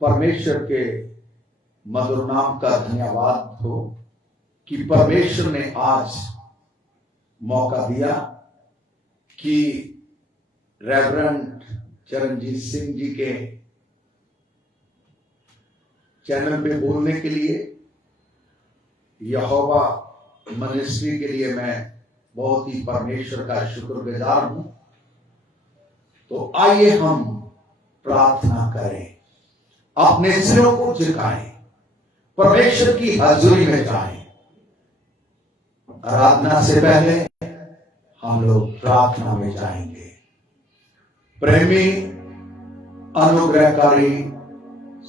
परमेश्वर के मधुर नाम का धन्यवाद हो कि परमेश्वर ने आज मौका दिया कि रेवरेंड चरणजीत सिंह जी के चैनल पे बोलने के लिए, यहोवा मिनिस्ट्री के लिए मैं बहुत ही परमेश्वर का शुक्रगुजार हूं। तो आइए हम प्रार्थना करें, अपने सिरों को झुकाएं, परमेश्वर की हजूरी में जाएं। आराधना से पहले हम लोग प्रार्थना में जाएंगे। प्रेमी, अनुग्रहकारी,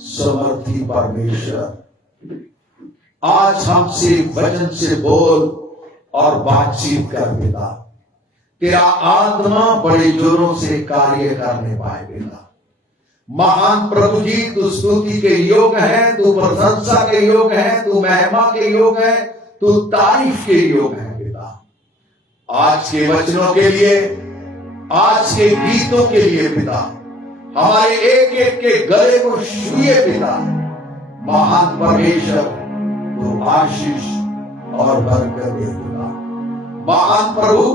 समर्थी परमेश्वर, आज हमसे वचन से बोल और बातचीत कर पिता। तेरा आत्मा बड़े जोरों से कार्य करने पाए पिता। महान प्रभु जी, तू स्तुति के योग है, तू प्रशंसा के योग है, तू महिमा के योग है, तू तारीफ के योग है पिता। आज के वचनों के लिए, आज के गीतों के लिए पिता, हमारे एक एक के गले को छुए पिता। महान परमेश्वर, तू आशीष और बरकत दे पिता। महान प्रभु,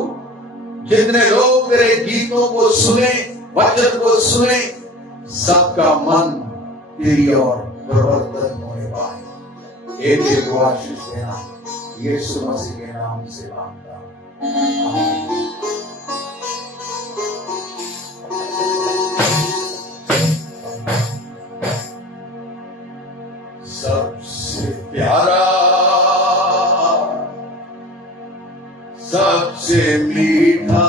जितने लोग तेरे गीतों को सुने, वचन को सुने, सबका मन तेरी ओर परिवर्तन होने पाए। एक एक को आशीष देना, यीशु मसीह के नाम से मांगता हूं, आमीन। सबसे प्यारा, सबसे मीठा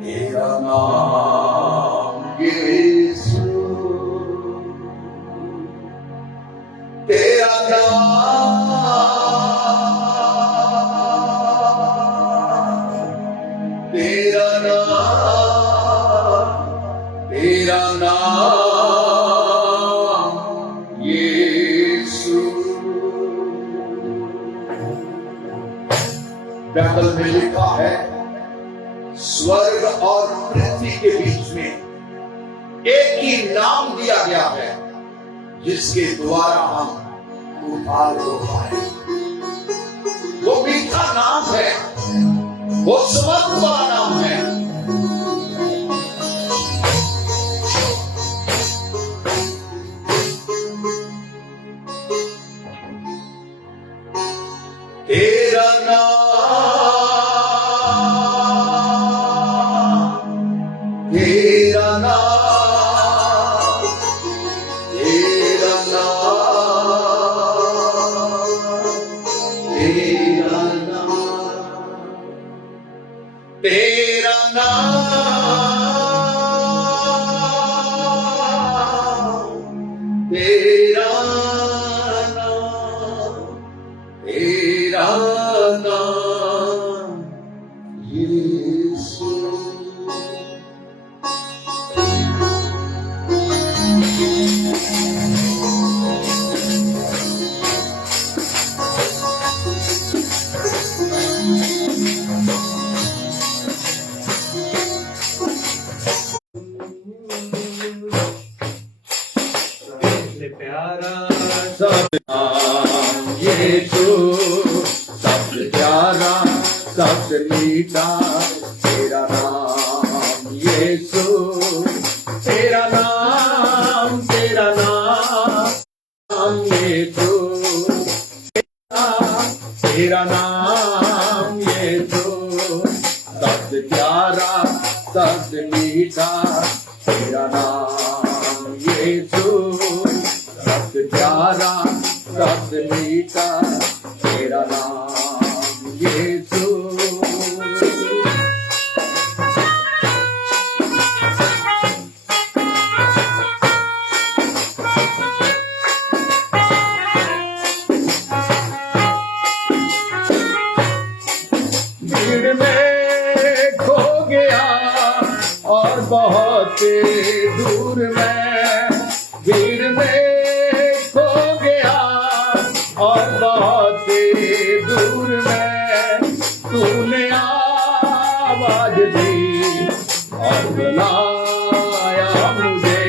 तेरा नाम यीशु, तेरा नाम, तेरा नाम, तेरा नाम यीशु। बाइबल में लिखा है, स्वर्ग और पृथ्वी के बीच में एक ही नाम दिया गया है जिसके द्वारा हम उद्धार हो पाए। वो मीठा नाम है, वो समर्थ वाला नाम है। तेरा नाम, तेरा नाम, तेरा नाम, तेरा नाम, तेरा नाम, तेरा नाम यीशु। यीशु सबसे प्यारा, सबसे मीठा तेरा नाम यीशु, तेरा नाम, तेरा नाम यीशु, तेरा नाम यीशु, सबसे प्यारा, सबसे मीठा तेरा नाम यीशु, सबसे प्यारा, सबसे मीठा तेरा नाम यीशु। भीड़ में खो गया और बहुत दूर में, भीड़ में खो गया और बहुत दूर में, तूने आवाज दी और बुलाया मुझे,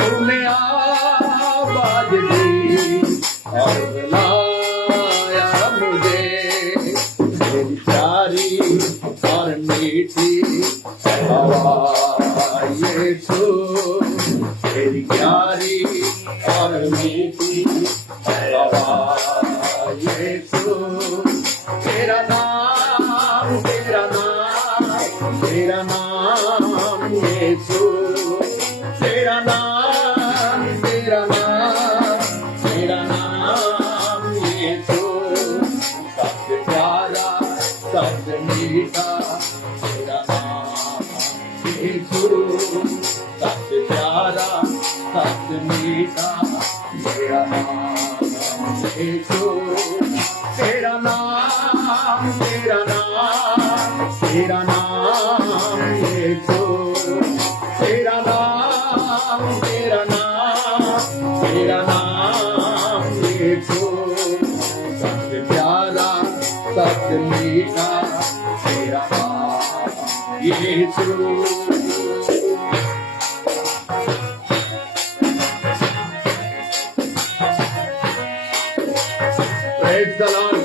तूने आवाज दी और बुलाया मुझे, मेरी प्यारी और मीठी आवाज यीशु, मेरी प्यारी और मीठी आवाज यीशु। तेरा नाम, तेरा नाम, तेरा नाम यीशु, तेरा नाम, तेरा नाम, तेरा नाम यीशु। सबसे प्यारा, सबसे मीठा तेरा नाम यीशु, सबसे प्यारा, सबसे मीठा तेरा नाम यीशु। तेरा नाम, तेरा नाम, तेरा नाम यीशु, तेरा नाम, तेरा नाम, तेरा नाम यीशु। सबसे प्यारा, सबसे मीठा तेरा नाम यीशु। Praise the Lord.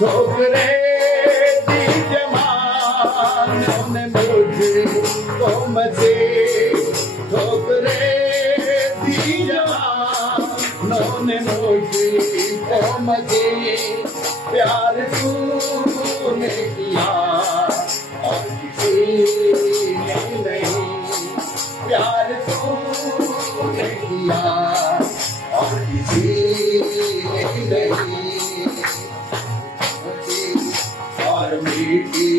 ठोकरे दी जमानों ने मुझको मज़े, ठोकरे दी जमानों ने मुझको मज़े। प्यार तूने किया और किसी ने नहीं, प्यार तूने किया और किसी ने नहीं। और मीठी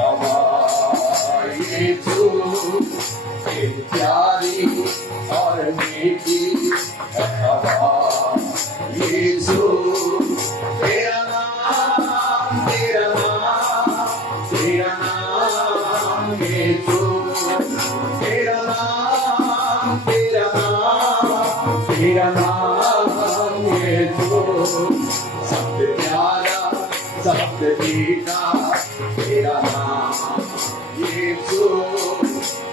आवाज यीशु, तेरी प्यारी और मीठी आवाज यीशु। तेरा नाम, तेरा नाम, तेरा नाम यीशु, तेरा नाम, तेरा नाम, तेरा नाम यीशु। सबसे प्यारा, सबसे मीठा तेरा नाम यीशु,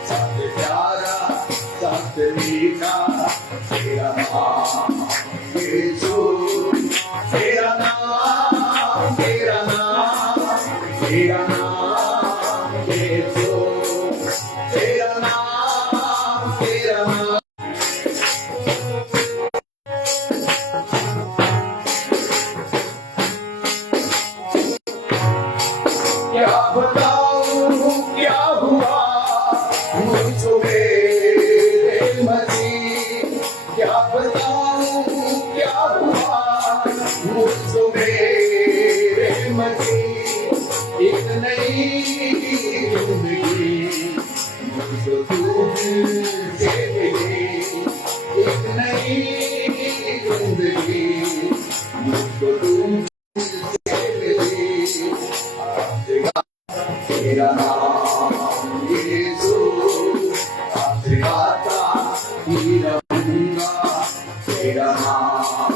सबसे प्यारा, सबसे मीठा तेरा नाम यीशु। तेरा नाम, तेरा नाम, तेरा नाम यीशु, तेरा नाम, तेरा नाम। क्या बताऊं क्या हुआ मुझको मेरे मसीह, क्या बताऊं क्या हुआ मुझको मेरे मसीह। एक नई जिंदगी मुझको तुझसे मिली, एक नई जिंदगी मुझको तुझसे मिली। तेरा नाम यीशु, आपसे गाता ही रहूंगा। तेरा नाम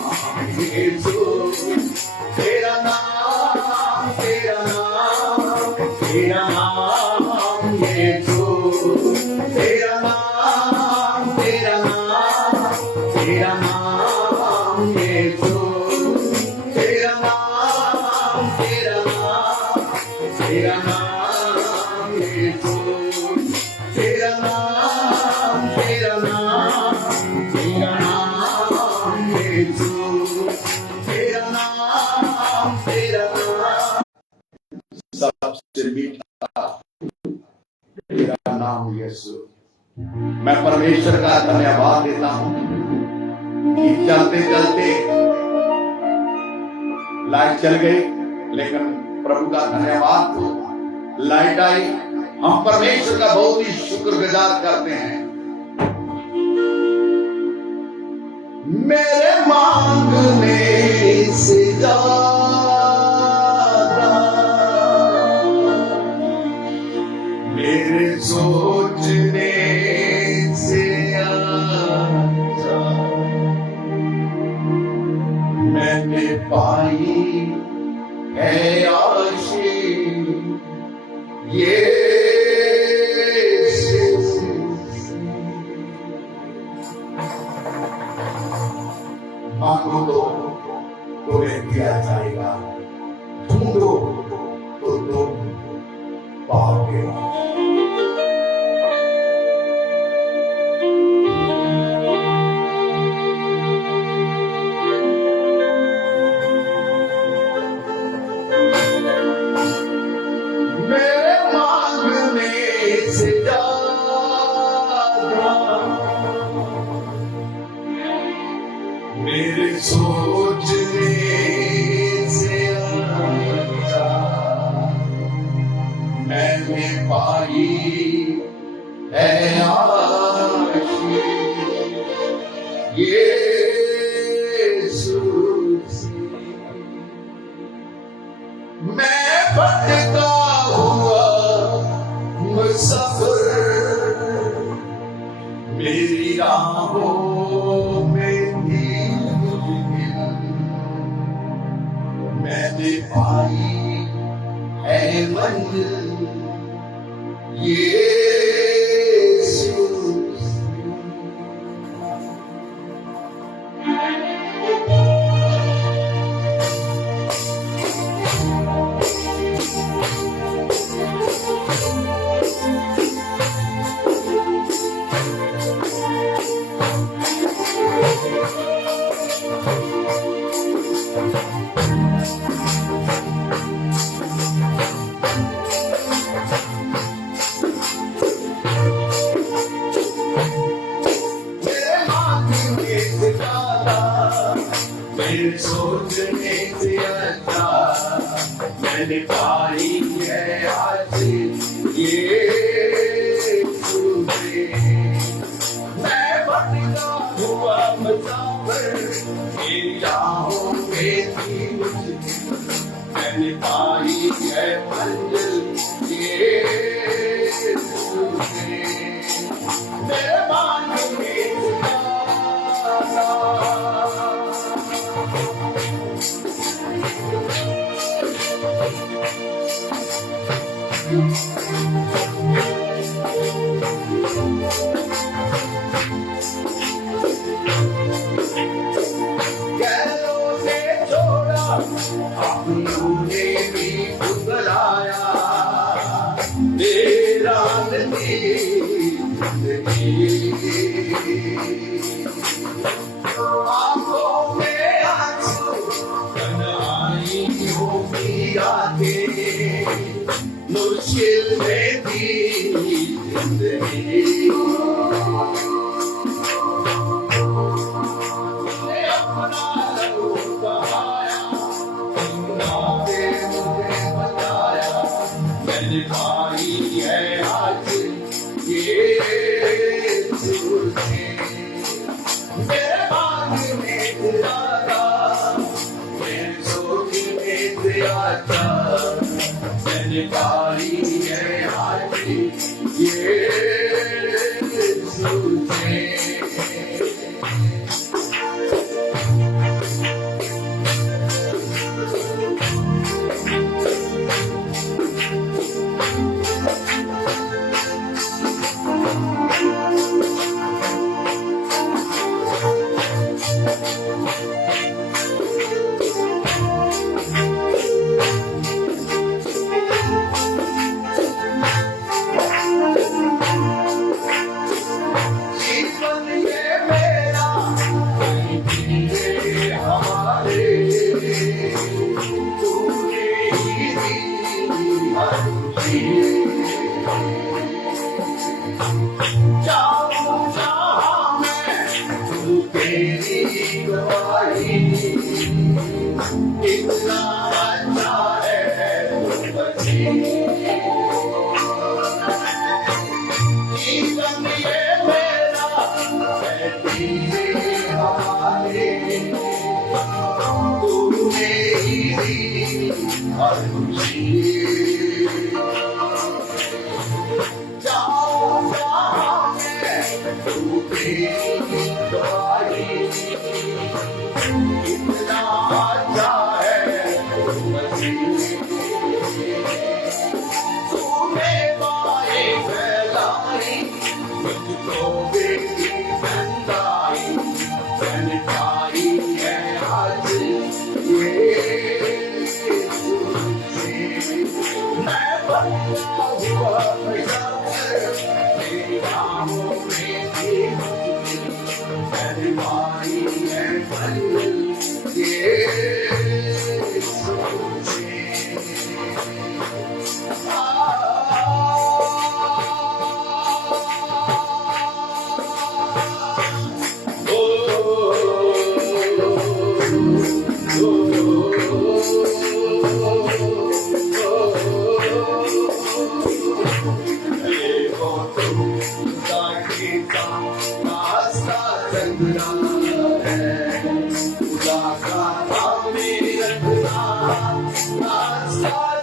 यीशु, तेरा नाम, तेरा नाम, तेरा नाम यीशु, तेरा नाम, तेरा नाम, तेरा नाम यीशु, तेरा नाम, तेरा नाम, तेरा नाम यीशु, तेरा नाम, तेरा नाम, तेरा नाम यीशु, तेरा नाम, तेरा नाम। सबसे मीठा तेरा नाम यीशु। मैं परमेश्वर का धन्यवाद देता हूं कि चलते चलते लाइट चल गई, लेकिन प्रभु का धन्यवाद हो, लाइट आई। हम परमेश्वर का बहुत ही शुक्रगुजार करते हैं। मेरे मांगने से ज्यादा मेरे सोचने से अच्छा मैंने पाई है आशीष मांगो तो तुम्हें दिया जाएगा, ढूंढो तो तुम पाओगे। मेरे मांगने से ज्यादा मेरे सोचने से अच्छा मैंने पाई है आशीष यीशु से। मैं भटका हुआ मुसाफिर मेरी राहों में थी मुश्किल, मैंने पाई है मंजिल यीशु से। मेरे सोचने से अच्छा मैंने पाई है आज यीशु से। मैं भटका हुआ मुसाफिर मेरी राहों में थी मुश्किल, मैंने पाई है मंजिल यीशु से। मेरे मांगने से गैरों ने छोड़ा अपनों ने भी बुलाया, तेरा जिंदगी आंखों में आंसू तन्हाइयों की यादें मुश्किल में थी जिंदगी। अपना लहू बहाया, तुमने मुझे बताया, मैंने पाई है आज यीशु से। मेरे मांगने से ज्यादा मेरे सोचने से अच्छा मैंने पाई है आज यीशु से। इतना अच्छा है जीवन ये मेरा है तेरे हवाले, तूने ही दी हर खुशी। जाऊंगा मैं तू तेरी दुआई, इतना अच्छा है मसीह तूने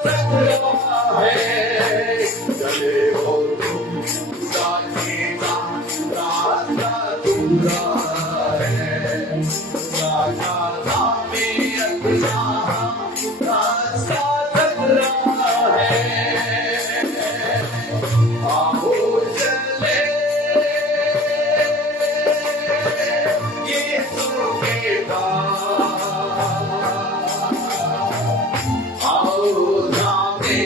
चल रहा है, चले हो तुम साथी का रास्ता दूरा है, राजा नामे अपना रास्ता चल रहा है, आओ चले यीशु के पास, आओ नामे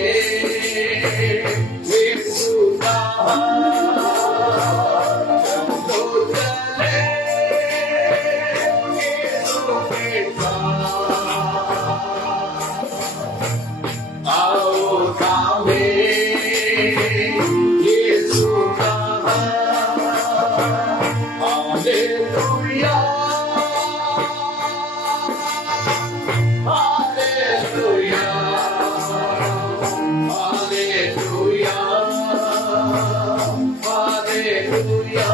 यीशु का, चलो चले यीशु के पास, आओ नामे यीशु का, हालेलुया, हालेलुया, हालेलुया, हालेलुया।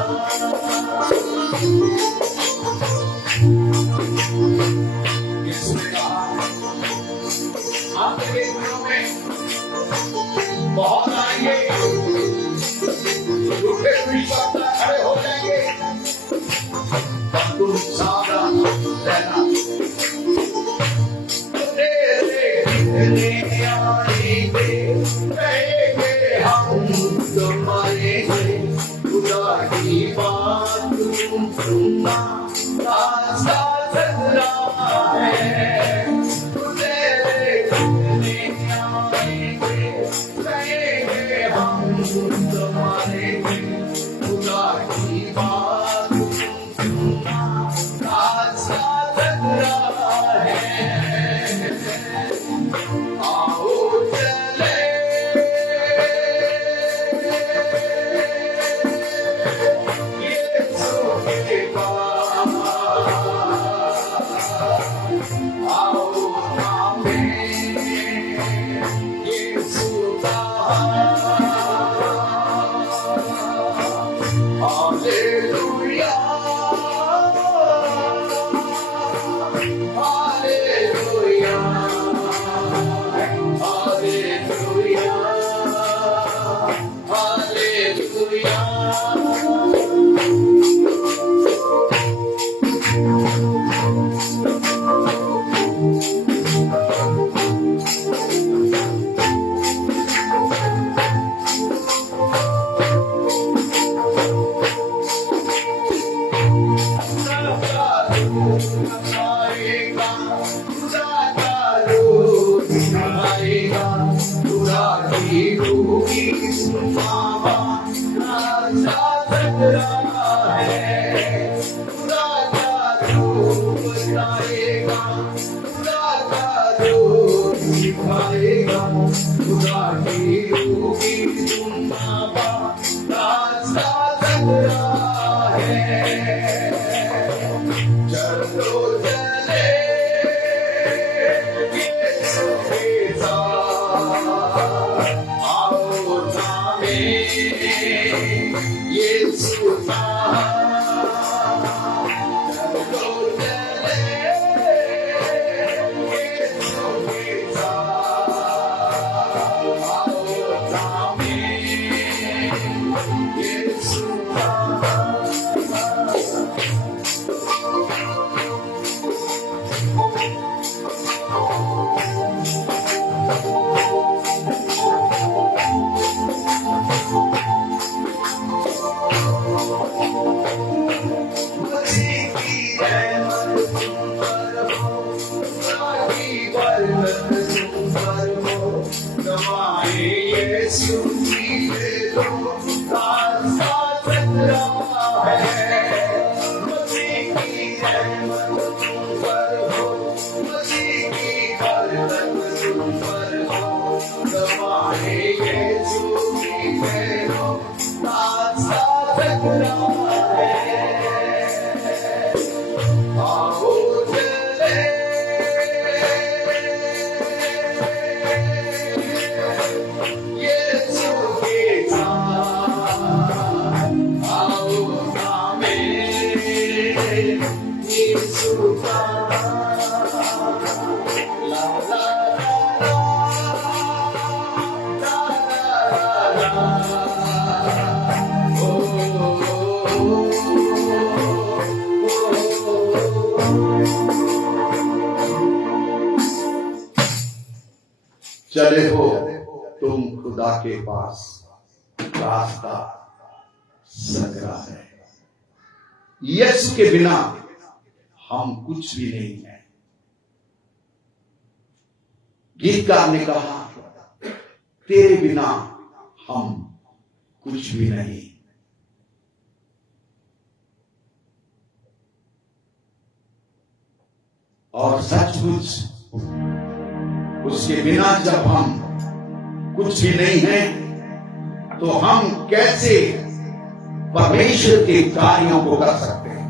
यीशु ने कहा, आपके दिनों में बहुत आएंगे, झूठे विश्वासघात खड़े हो जाएंगे, पर तुम सावधान रहना। तेरे कितने आएंगे, कहेंगे हम तुम्हारे हैं, खुदा की बात तुम सुनना, रास्ता चल रहा है। तेरे कितने आएंगे, कहेंगे हम तुम्हारे हैं, खुदा की बात तुम सुनना, रास्ता चल रहा है, आओ चले यीशु के पास, आओ नामे यीशु का, हालेलुया, हालेलुया, हालेलुया, हालेलुया। चलो चले यीशु के साथ, आओ नामे यीशु का, चलो चले यीशु के साथ, आओ नामे यीशु का। Yes, चले हो तुम खुदा के पास, रास्ता संकरा है। यीशु के बिना हम कुछ भी नहीं है। गीतकार ने कहा, तेरे बिना हम कुछ भी नहीं। और सचमुच उसके बिना जब हम कुछ भी नहीं हैं, तो हम कैसे परमेश्वर के कार्यों को कर सकते हैं।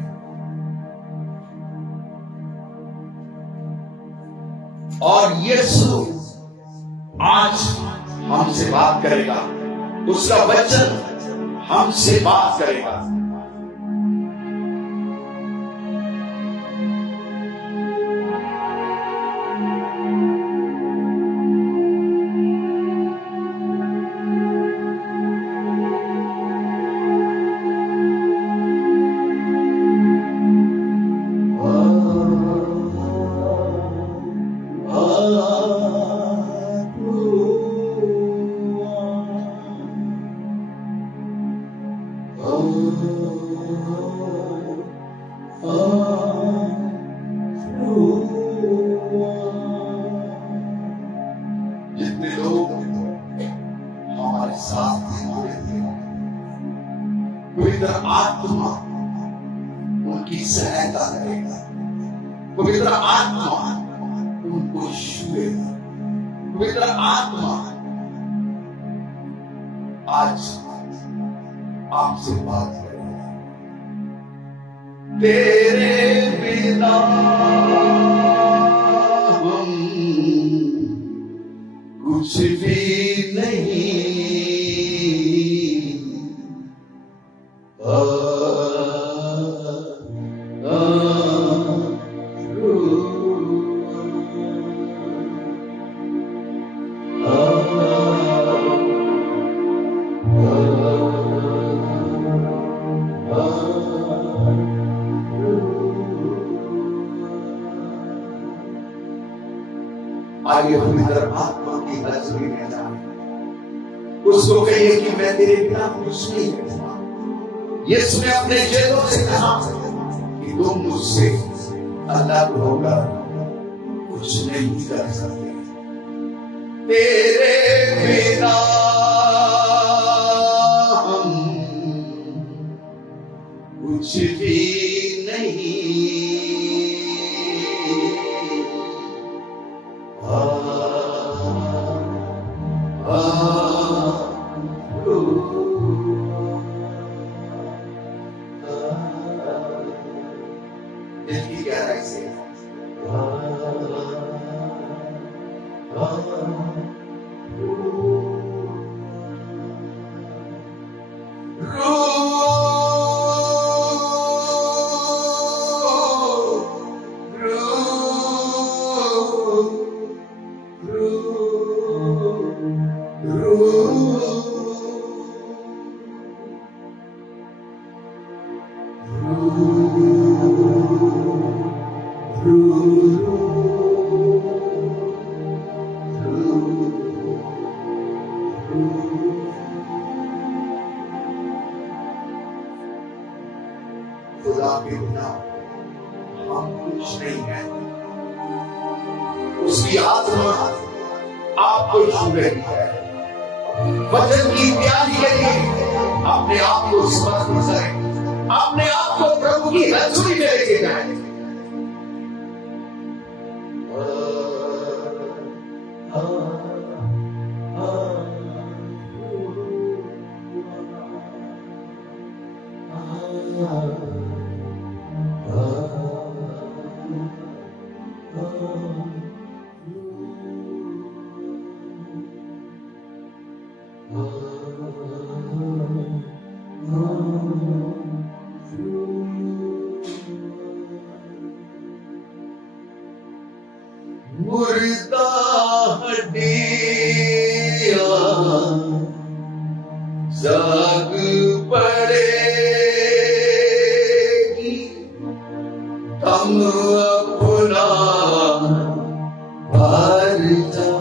और यीशु आज हमसे बात करेगा, उसका वचन हमसे बात करेगा। जितने लोग हमारे साथ जुड़े थे, पवित्र आत्मा उनकी सहायता करेगा, पवित्र आत्मा उनको छुएगा, पवित्र आत्मा आज आपसे बात करेगा। तेरे बिना हम कुछ भी नहीं। आइए पवित्र आत्मा की हाजिरी में जाए, उसको कहिए कि मैं तेरे बिना कुछ नहीं करता। यीशु ने अपने चेलों से कहा कि तुम मुझसे अलग होकर कुछ नहीं कर सकते। तेरे बिना हम कुछ भी नहीं। दिल की गहराई से खुदा के बिना हम कुछ नहीं है। उसकी आत्मा आपको छू रही है। वचन की प्यारी के लिए अपने आप को समर्पित करें, अपने आप को प्रभु की हजूरी में लेके जाएं। मुर्दा हड्डियां जाग पड़ेगी, हम अपना भर जा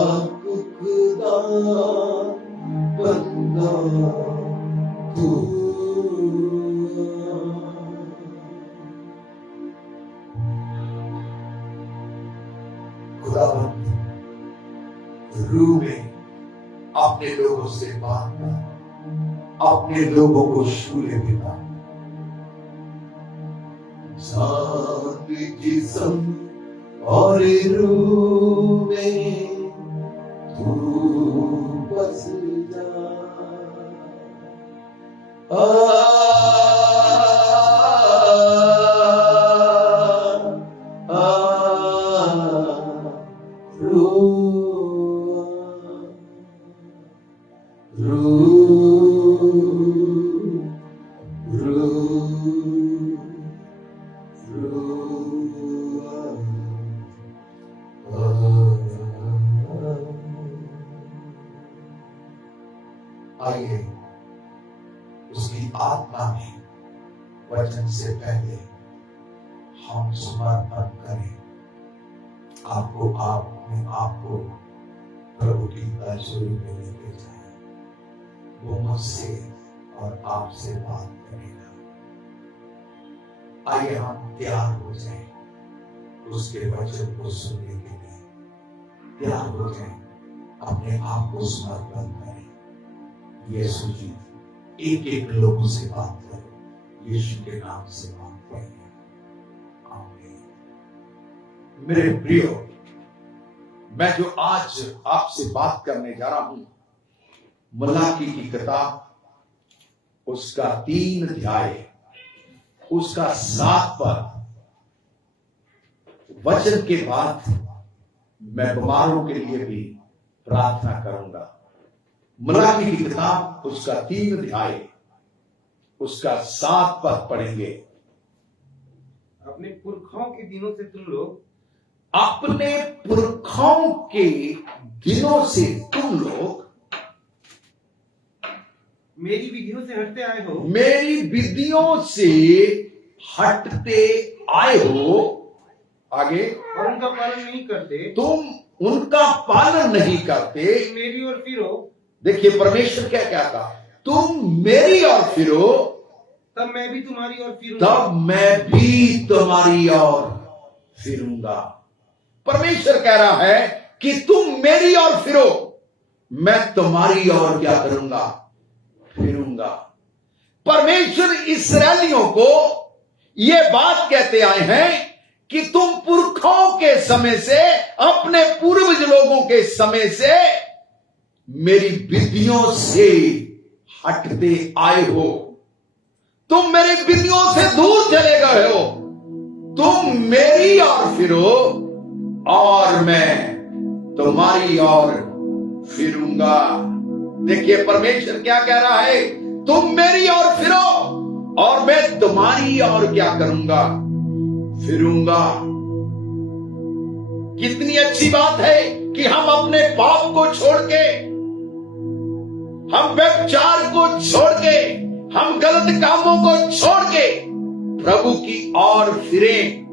खुदा बंदा तू। खुदाबंद रूह में अपने लोगों से बात कर, अपने लोगों को छू ले पिता। जान जिस्म और रूह में तू बस जा। आइए उसकी आत्मा में वचन से पहले हम समर्पण करें। आपको अपने आप को प्रभु की बाजुरी में लेके जाए। वो मुझसे और आपसे बात करेगा। आइए हम तैयार हो जाएं उसके वचन को सुनने के लिए। तैयार हो जाएं, अपने आप को समर्पण करें। यीशु जी एक एक लोगों से बात करो, यीशु के नाम से बात करें। आमीन। मेरे प्रियो, मैं जो आज आपसे बात करने जा रहा हूं, मलाकी की किताब उसका 3 अध्याय उसका 7 पद। वचन के बाद मैं बीमारों के लिए भी प्रार्थना करूंगा। मलाकी की किताब उसका 3 अध्याय उसका 7 पद पढ़ेंगे। अपने पुरखाओं के दिनों से तुम लोग अपने पुरखाओं के दिनों से तुम लोग मेरी विधियों से हटते आए हो, मेरी विधियों से हटते आए हो। आगे, और उनका पालन नहीं करते, तुम उनका पालन नहीं करते। मेरी ओर फिरो, देखिए परमेश्वर क्या क्या कहा, तुम मेरी ओर फिरो, तब मैं भी तुम्हारी ओर फिरूंगा। तब मैं भी तुम्हारी ओर फिरूंगा। परमेश्वर कह रहा है कि तुम मेरी ओर फिरो, मैं तुम्हारी ओर क्या करूंगा, फिरूंगा। परमेश्वर इस्राएलियों को यह बात कहते आए हैं कि तुम पुरखों के समय से, अपने पूर्वज लोगों के समय से मेरी विधियों से हटते आए हो। तुम मेरी विधियों से दूर चले गए हो। तुम मेरी ओर फिरो और मैं तुम्हारी ओर फिरूंगा। देखिए परमेश्वर क्या कह रहा है, तुम मेरी ओर फिरो और मैं तुम्हारी ओर क्या करूंगा, फिरूंगा। कितनी अच्छी बात है कि हम अपने पाप को छोड़ के, हम व्यभिचार को छोड़ के, हम गलत कामों को छोड़ के प्रभु की ओर फिरें।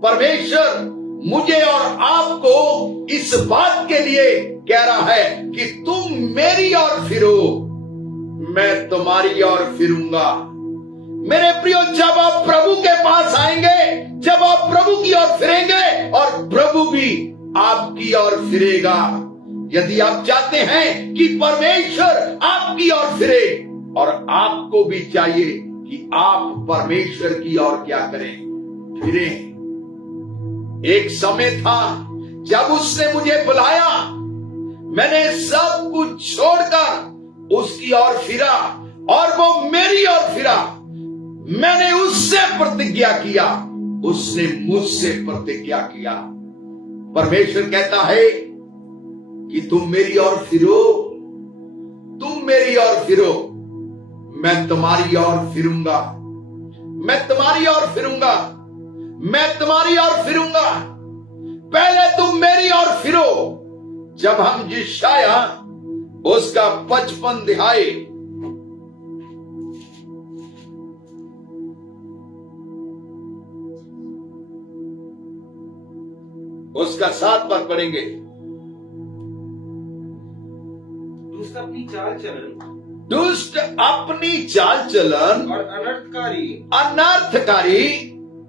परमेश्वर मुझे और आपको इस बात के लिए कह रहा है कि तुम मेरी ओर फिरो, मैं तुम्हारी ओर फिरूंगा। मेरे प्रियो, जब आप प्रभु के पास आएंगे, जब आप प्रभु की ओर फिरेंगे और प्रभु भी आपकी ओर फिरेगा। यदि आप चाहते हैं कि परमेश्वर आपकी ओर फिरे, और आपको भी चाहिए कि आप परमेश्वर की ओर क्या करें, फिरें। एक समय था जब उसने मुझे बुलाया, मैंने सब कुछ छोड़कर उसकी ओर फिरा और वो मेरी ओर फिरा। मैंने उससे प्रतिज्ञा किया, उसने मुझसे प्रतिज्ञा किया। परमेश्वर कहता है कि तुम मेरी ओर फिरो, तुम मेरी ओर फिरो, मैं तुम्हारी ओर फिरूंगा, मैं तुम्हारी ओर फिरूंगा, मैं तुम्हारी ओर फिरूंगा। पहले तुम मेरी ओर फिरो। जब हम यशायाह उसका 55 अध्याय उसका 7 पद पढ़ेंगे। दुष्ट अपनी चाल चलन दुष्ट अपनी चाल चलन और अनर्थकारी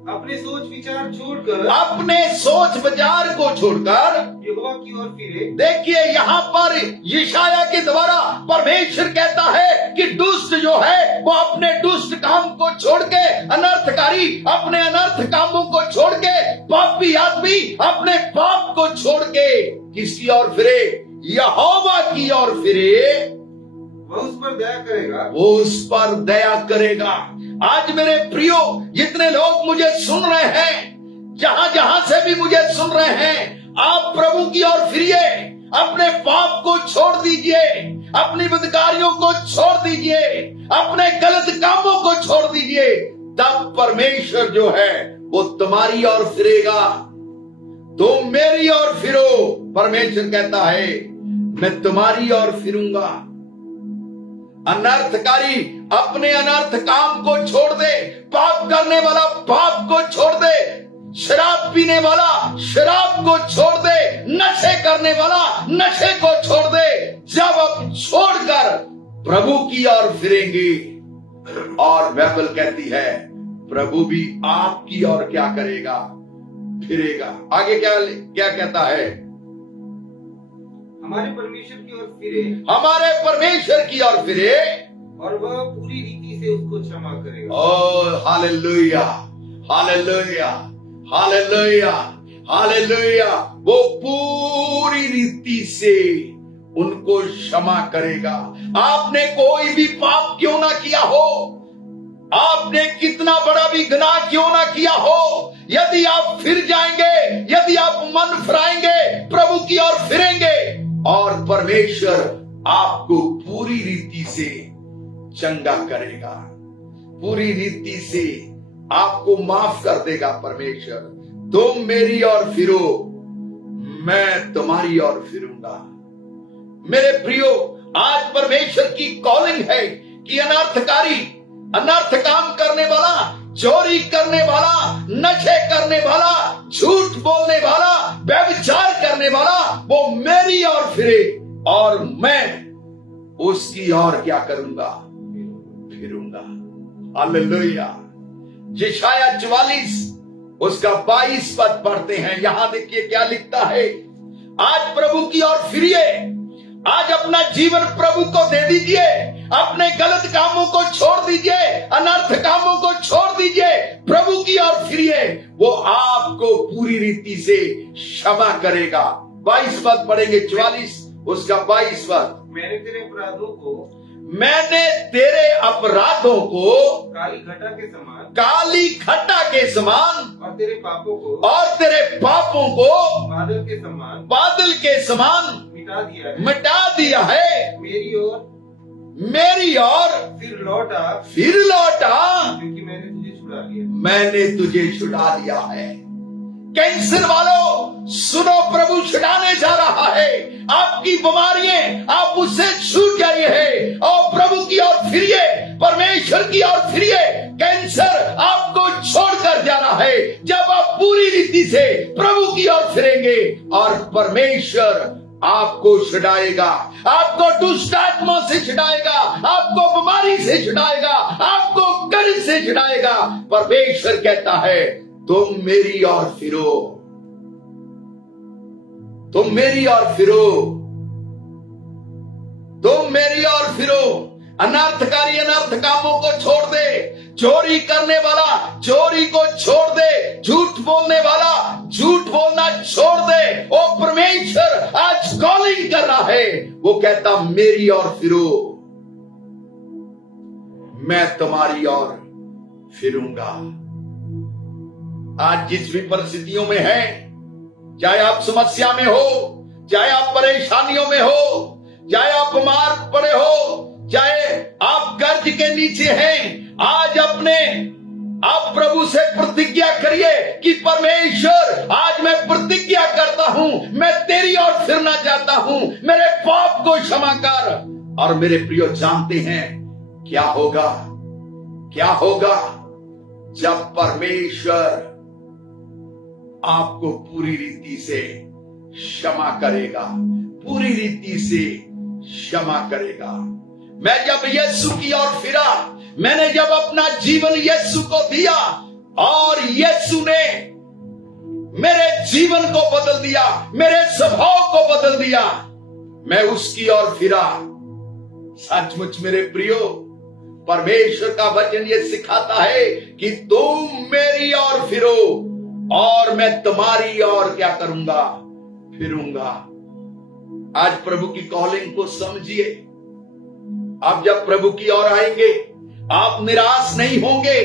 अपने सोच विचार छोड़कर अपने सोच विचार को छोड़कर यहोवा की ओर फिरे। देखिए यहाँ पर यशायाह के द्वारा परमेश्वर कहता है कि दुष्ट जो है वो अपने दुष्ट काम को छोड़ के, अनर्थकारी अपने अनर्थ कामों को छोड़ के, पापी आदमी अपने पाप को छोड़ के किसकी ओर फिरे? यहोवा की ओर फिरे, वह उस पर दया करेगा, वो उस पर दया करेगा। आज मेरे प्रियो, जितने लोग मुझे सुन रहे हैं, जहां जहां से भी मुझे सुन रहे हैं, आप प्रभु की ओर फिरिए, अपने पाप को छोड़ दीजिए, अपनी बदकारियों को छोड़ दीजिए, अपने गलत कामों को छोड़ दीजिए, तब परमेश्वर जो है वो तुम्हारी ओर फिरेगा। तुम मेरी ओर फिरो, परमेश्वर कहता है मैं तुम्हारी ओर फिरूंगा। अनर्थकारी अपने अनर्थ काम को छोड़ दे, पाप करने वाला पाप को छोड़ दे, शराब पीने वाला शराब को छोड़ दे, नशे करने वाला नशे को छोड़ दे। जब आप छोड़कर प्रभु की ओर फिरेंगे, और बाइबल कहती है प्रभु भी आपकी ओर क्या करेगा? फिरेगा। आगे क्या कहता है? हमारे परमेश्वर की ओर फिरे, हमारे परमेश्वर की ओर फिरे और वह पूरी रीति से उसको क्षमा करेगा। ओ हालेलुया, हालेलुया, हालेलुया, हालेलुया। वो पूरी रीति से उनको क्षमा करेगा। आपने कोई भी पाप क्यों ना किया हो, आपने कितना बड़ा भी गुनाह क्यों ना किया हो, यदि आप फिर जाएंगे, यदि आप मन फिराएंगे, प्रभु की ओर फिरेंगे, और परमेश्वर आपको पूरी रीति से चंगा करेगा, पूरी रीति से आपको माफ कर देगा परमेश्वर। तुम मेरी ओर फिरो, मैं तुम्हारी ओर फिरूंगा। मेरे प्रियो, आज परमेश्वर की कॉलिंग है कि अनर्थकारी, अनर्थ काम करने वाला, चोरी करने वाला, नशे करने वाला, झूठ बोलने वाला, व्यभिचार करने वाला, वो मेरी ओर फिरे और मैं उसकी ओर क्या करूंगा? फिरूंगा। हालेलुया। यशायाह 44 उसका 22 पद पढ़ते हैं। यहां देखिए क्या लिखता है। आज प्रभु की ओर फिरिए, आज अपना जीवन प्रभु को दे दीजिए, अपने गलत कामों को छोड़ दीजिए, अनर्थ कामों को छोड़ दीजिए, प्रभु की ओर फिरिए, वो आपको पूरी रीति से क्षमा करेगा। 22 पद पढ़ेंगे, 44 उसका 22 पद। मैंने तेरे अपराधों को काली घटा के समान और तेरे पापों को बादल के समान मिटा दिया है। मेरी ओर फिर लौटा क्योंकि मैंने तुझे छुड़ा लिया है। कैंसर वालों सुनो, प्रभु छुड़ाने जा रहा है। आपकी बीमारियां, आप उससे छूट गए हैं और प्रभु की ओर फिरिए, परमेश्वर की ओर फिरिए। कैंसर आपको छोड़कर जा रहा है जब आप पूरी रीति से प्रभु की ओर फिरेंगे, और परमेश्वर आपको छुड़ाएगा, आपको दुष्ट आत्मा से छुड़ाएगा, आपको बीमारी से छुड़ाएगा, आपको कर्ज से छुड़ाएगा। परमेश्वर कहता है तुम मेरी ओर फिरो, तुम मेरी ओर फिरो, तुम मेरी ओर फिरो। अनर्थकारी अनर्थ कामों को छोड़ दे, चोरी करने वाला चोरी को छोड़ दे, झूठ बोलने वाला झूठ बोलना छोड़ दे। ओ परमेश्वर आज कॉलिंग कर रहा है, वो कहता मेरी ओर फिरो, मैं तुम्हारी ओर फिरूंगा। आज जिस भी परिस्थितियों में है, चाहे आप समस्या में हो, चाहे आप परेशानियों में हो, चाहे आप बीमार पड़े हो, चाहे आप कर्ज के नीचे हैं, आज आप प्रभु से प्रतिज्ञा करिए कि परमेश्वर आज मैं प्रतिज्ञा करता हूं, मैं तेरी ओर फिरना चाहता हूं, मेरे पाप को क्षमा कर। और मेरे प्रियो जानते हैं क्या होगा? क्या होगा जब परमेश्वर आपको पूरी रीति से क्षमा करेगा, पूरी रीति से क्षमा करेगा। मैं जब यीशु की ओर फिरा, मैंने जब अपना जीवन यीशु को दिया और यीशु ने मेरे जीवन को बदल दिया, मेरे स्वभाव को बदल दिया, मैं उसकी ओर फिरा। सचमुच मेरे प्रियो, परमेश्वर का वचन ये सिखाता है कि तुम मेरी ओर फिरो और मैं तुम्हारी ओर क्या करूंगा, फिरूंगा। आज प्रभु की कॉलिंग को समझिए। आप जब प्रभु की ओर आएंगे, आप निराश नहीं होंगे,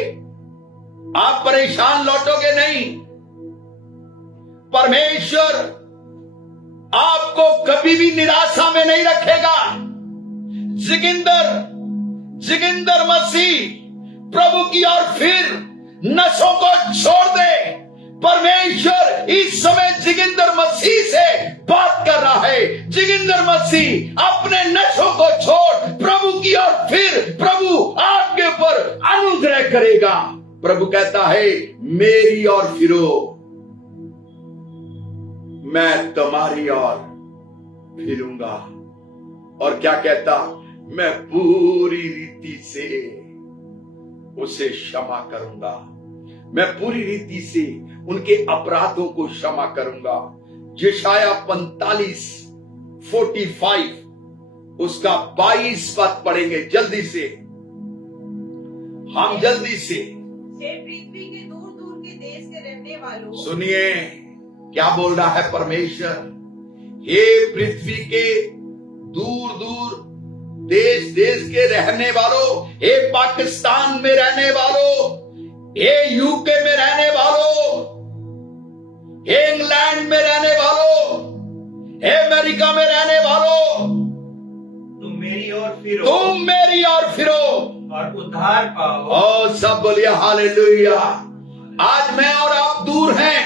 आप परेशान लौटोगे नहीं। परमेश्वर आपको कभी भी निराशा में नहीं रखेगा। जोगिंदर मसीह प्रभु की ओर फिर नशों को छोड़ दे। परमेश्वर इस समय जोगिंदर मसीह से बात कर रहा है। जोगिंदर मसीह अपने नशों को छोड़ प्रभु की ओर फिर, प्रभु आपके ऊपर अनुग्रह करेगा। प्रभु कहता है मेरी ओर फिरो, मैं तुम्हारी ओर फिरूंगा। और क्या कहता, मैं पूरी रीति से उसे क्षमा करूंगा, मैं पूरी रीति से उनके अपराधों को क्षमा करूंगा। यशाया 45 उसका 22 पद पढ़ेंगे जल्दी से, हम जल्दी से। हे पृथ्वी के दूर दूर के देश के रहने वालों, सुनिए क्या बोल रहा है परमेश्वर। हे पृथ्वी के दूर दूर देश देश के रहने वालों, हे पाकिस्तान में रहने वालों, हे यूके में रहने वालों, हे इंग्लैंड में रहने वालों, हे अमेरिका में रहने वालों, तुम मेरी ओर फिरो, तुम मेरी ओर फिरो और उद्धार पाओ। और सब बोलिए हालेलुया। आज मैं और आप दूर हैं।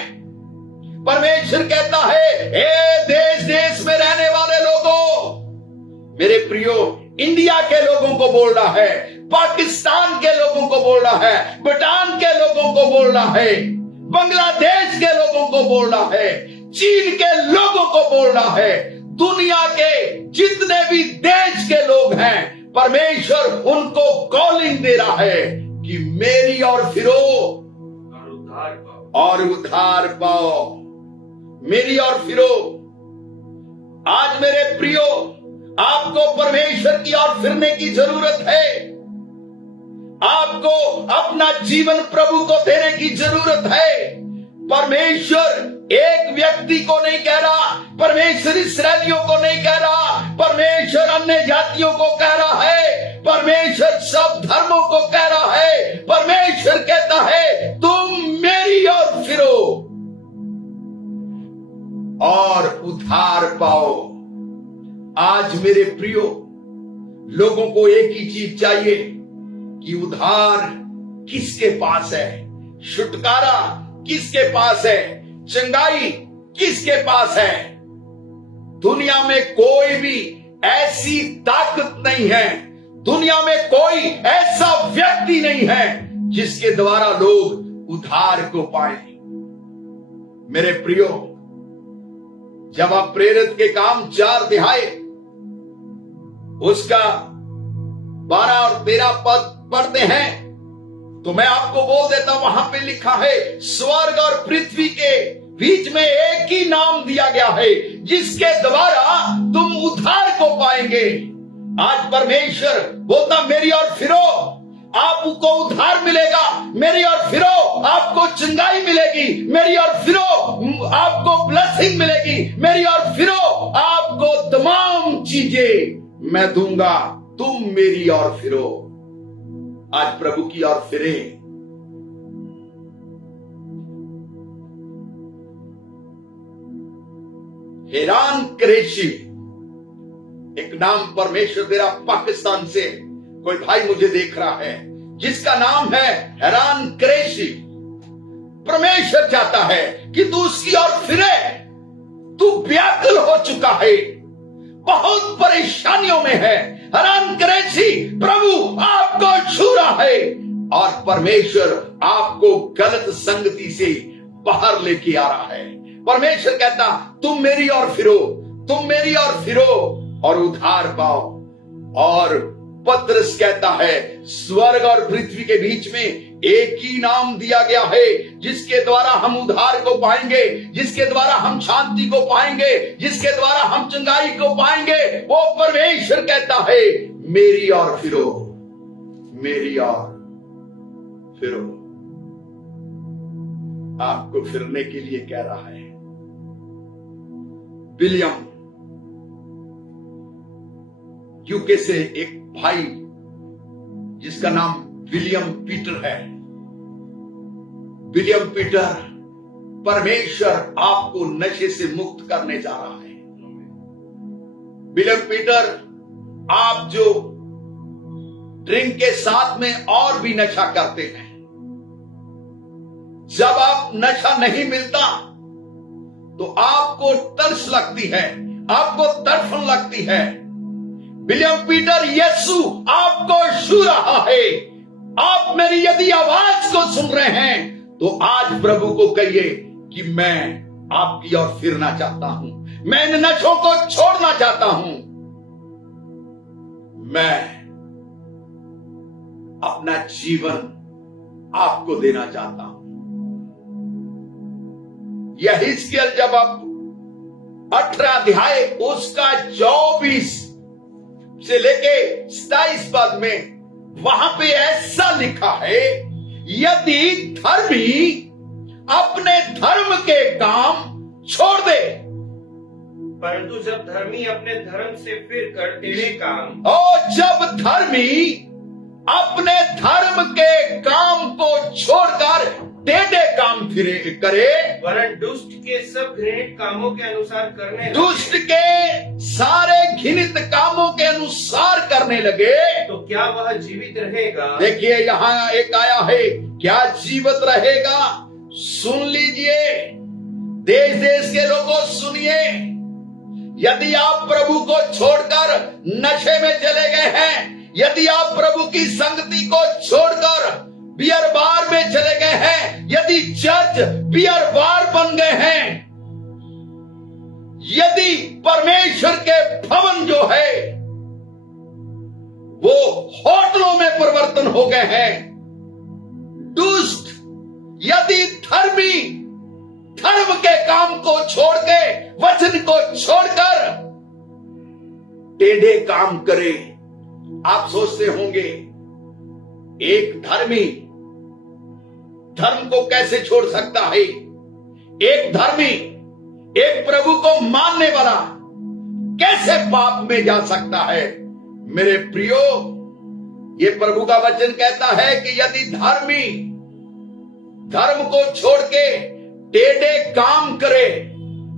परमेश्वर कहता है हे देश देश में रहने वाले लोगों, मेरे प्रियो, इंडिया के लोगों को बोल रहा है, पाकिस्तान के लोगों को बोल रहा है, भूटान के लोगों को बोल रहा है, बांग्लादेश के लोगों को बोल रहा है, चीन के लोगों को बोल रहा है, दुनिया के जितने भी देश के लोग हैं, परमेश्वर उनको कॉलिंग दे रहा है कि मेरी ओर फिरो और उद्धार पाओ, और उद्धार पाओ। मेरी ओर फिरो। आज मेरे प्रियो, आपको परमेश्वर की ओर फिरने की जरूरत है। आपको अपना जीवन प्रभु को देने की जरूरत है। परमेश्वर एक व्यक्ति को नहीं कह रहा, परमेश्वर इस्राएलियों को नहीं कह रहा, परमेश्वर अन्य जातियों को कह रहा है, परमेश्वर सब धर्मों को कह रहा है। परमेश्वर कहता है तुम मेरी ओर फिरो और उद्धार पाओ। आज मेरे प्रियो, लोगों को एक ही चीज चाहिए कि उद्धार किसके पास है, छुटकारा किसके पास है, चंगाई किसके पास है। दुनिया में कोई भी ऐसी ताकत नहीं है, दुनिया में कोई ऐसा व्यक्ति नहीं है जिसके द्वारा लोग उद्धार को पाए। मेरे प्रियो, जब आप प्रेरित के काम 4 अध्याय उसका 12 और 13 पद पढ़ते हैं तो मैं आपको बोल देता, वहां पे लिखा है स्वर्ग और पृथ्वी के बीच में एक ही नाम दिया गया है जिसके द्वारा तुम उद्धार को पाएंगे। आज परमेश्वर बोलता मेरी ओर फिरो, आपको उद्धार मिलेगा। मेरी ओर फिरो, आपको चंगाई मिलेगी। मेरी ओर फिरो, आपको ब्लेसिंग मिलेगी। मेरी ओर फिरो, आपको तमाम चीजें मैं दूंगा। तुम मेरी ओर फिरो। आज प्रभु की ओर फिरे। हैरान क्रेशी एक नाम परमेश्वर दे रहा, पाकिस्तान से कोई भाई मुझे देख रहा है जिसका नाम है हैरान क्रेशी। परमेश्वर चाहता है कि तू उसकी ओर फिरे। तू व्याकुल हो चुका है, बहुत परेशानियों में है। हैरान क्रेशी, प्रभु आपको छू रहा है और परमेश्वर आपको गलत संगति से बाहर लेके आ रहा है। परमेश्वर कहता तुम मेरी ओर फिरो, तुम मेरी ओर फिरो और उद्धार पाओ। और पतरस कहता है स्वर्ग और पृथ्वी के बीच में एक ही नाम दिया गया है जिसके द्वारा हम उद्धार को पाएंगे, जिसके द्वारा हम शांति को पाएंगे, जिसके द्वारा हम चंगाई को पाएंगे। वो परमेश्वर कहता है मेरी ओर फिरो, मेरी ओर फिरो। आपको फिरने के लिए कह रहा है। विलियम यूके से एक भाई जिसका नाम विलियम पीटर है। विलियम पीटर, परमेश्वर आपको नशे से मुक्त करने जा रहा है। विलियम पीटर, आप जो ड्रिंक के साथ में और भी नशा करते हैं, जब आप नशा नहीं मिलता तो आपको तरस लगती है, आपको तड़फन लगती है। विलियम पीटर, यीशु आपको छू रहा है। आप मेरी यदि आवाज को सुन रहे हैं तो आज प्रभु को कहिए कि मैं आपकी ओर फिरना चाहता हूं, मैं इन नशों को छोड़ना चाहता हूं, मैं अपना जीवन आपको देना चाहता हूं। यह हिजकिय्याह जब आप 18 अध्याय उसका 24 से लेके 27 पद में वहां पे ऐसा लिखा है, यदि धर्मी अपने धर्म के काम छोड़ दे, परंतु जब धर्मी अपने धर्म से फिर कर टेढ़े काम, और जब धर्मी अपने धर्म के काम को छोड़कर टेढ़े काम फिरे करे, वरन दुष्ट के सब घृणित कामों के अनुसार करने लगे, दुष्ट के सारे घृणित कामों के अनुसार करने लगे, तो क्या वह जीवित रहेगा? देखिए यहां एक आया है, क्या जीवित रहेगा? सुन लीजिए, देश देश के लोगों सुनिए, यदि आप प्रभु को छोड़कर नशे में चले गए हैं, यदि आप प्रभु की संगति को छोड़कर बियर बार में चले गए हैं, यदि चर्च बियर बार बन गए हैं, यदि परमेश्वर के भवन जो है वो होटलों में परिवर्तन हो गए हैं, दुष्ट यदि धर्मी धर्म के काम को छोड़ के वचन को छोड़कर टेढ़े काम करे। आप सोचते होंगे एक धर्मी धर्म को कैसे छोड़ सकता है? एक धर्मी, एक प्रभु को मानने वाला कैसे पाप में जा सकता है? मेरे प्रियो, ये प्रभु का वचन कहता है कि यदि धर्मी धर्म को छोड़ के टेढ़े काम करे,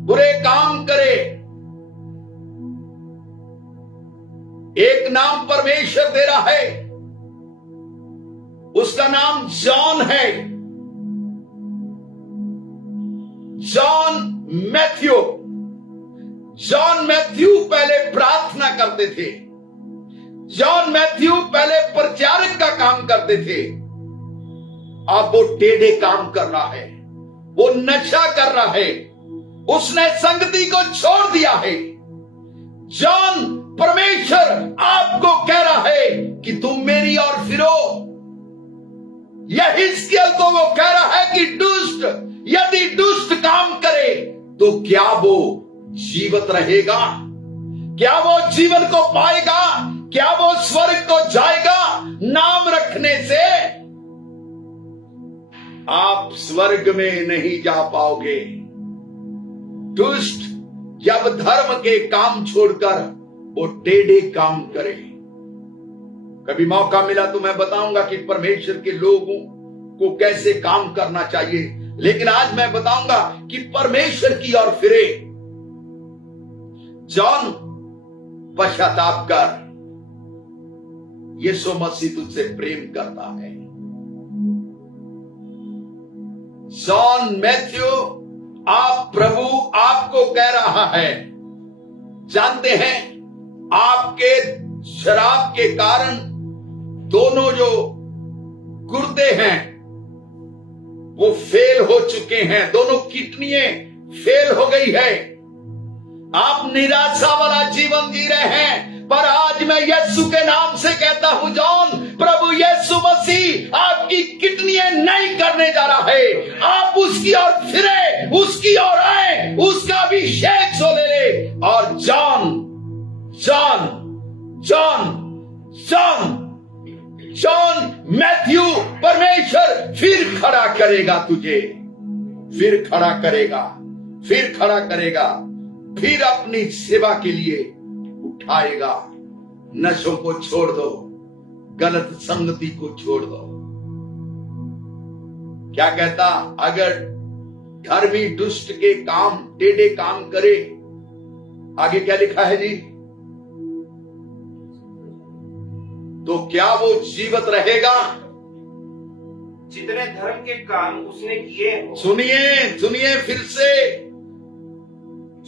बुरे काम करे, एक नाम परमेश्वर दे रहा है, उसका नाम जॉन है, जॉन मैथ्यू। जॉन मैथ्यू पहले प्रार्थना करते थे, जॉन मैथ्यू पहले प्रचारक का काम करते थे, अब वो टेढ़े काम कर रहा है, वो नशा कर रहा है, उसने संगति को छोड़ दिया है। जॉन, परमेश्वर आपको कह रहा है कि तुम मेरी ओर फिरो। यह हिजकिय्याह को वो कह रहा है कि दुष्ट यदि दुष्ट काम करे तो क्या वो जीवित रहेगा? क्या वो जीवन को पाएगा? क्या वो स्वर्ग को जाएगा? नाम रखने से आप स्वर्ग में नहीं जा पाओगे। दुष्ट जब धर्म के काम छोड़कर वो टेढ़े काम करे। कभी मौका मिला तो मैं बताऊंगा कि परमेश्वर के लोगों को कैसे काम करना चाहिए, लेकिन आज मैं बताऊंगा कि परमेश्वर की ओर फिरे। जॉन, पश्चाताप कर, यीशु मसीह तुझसे प्रेम करता है। जॉन मैथ्यू, आप प्रभु आपको कह रहा है, जानते हैं आपके शराब के कारण दोनों जो गुर्दे हैं वो फेल हो चुके हैं, दोनों किडनियां फेल हो गई है। आप निराशा वाला जीवन जी रहे हैं। यीशु के नाम से कहता हूं जॉन, प्रभु यीशु मसीह आपकी किडनियां नहीं करने जा रहा है। आप उसकी ओर फिरे, उसकी ओर आए, उसका अभिषेक सो ले ले। और John John John John John Matthew, परमेश्वर फिर खड़ा करेगा तुझे, फिर खड़ा करेगा, फिर खड़ा करेगा, फिर अपनी सेवा के लिए उठाएगा। नशों को छोड़ दो, गलत संगति को छोड़ दो। क्या कहता, अगर धर्मी दुष्ट के काम टेढ़े काम करे, आगे क्या लिखा है जी, तो क्या वो जीवित रहेगा? जितने धर्म के काम उसने किए हो। सुनिए सुनिए फिर से,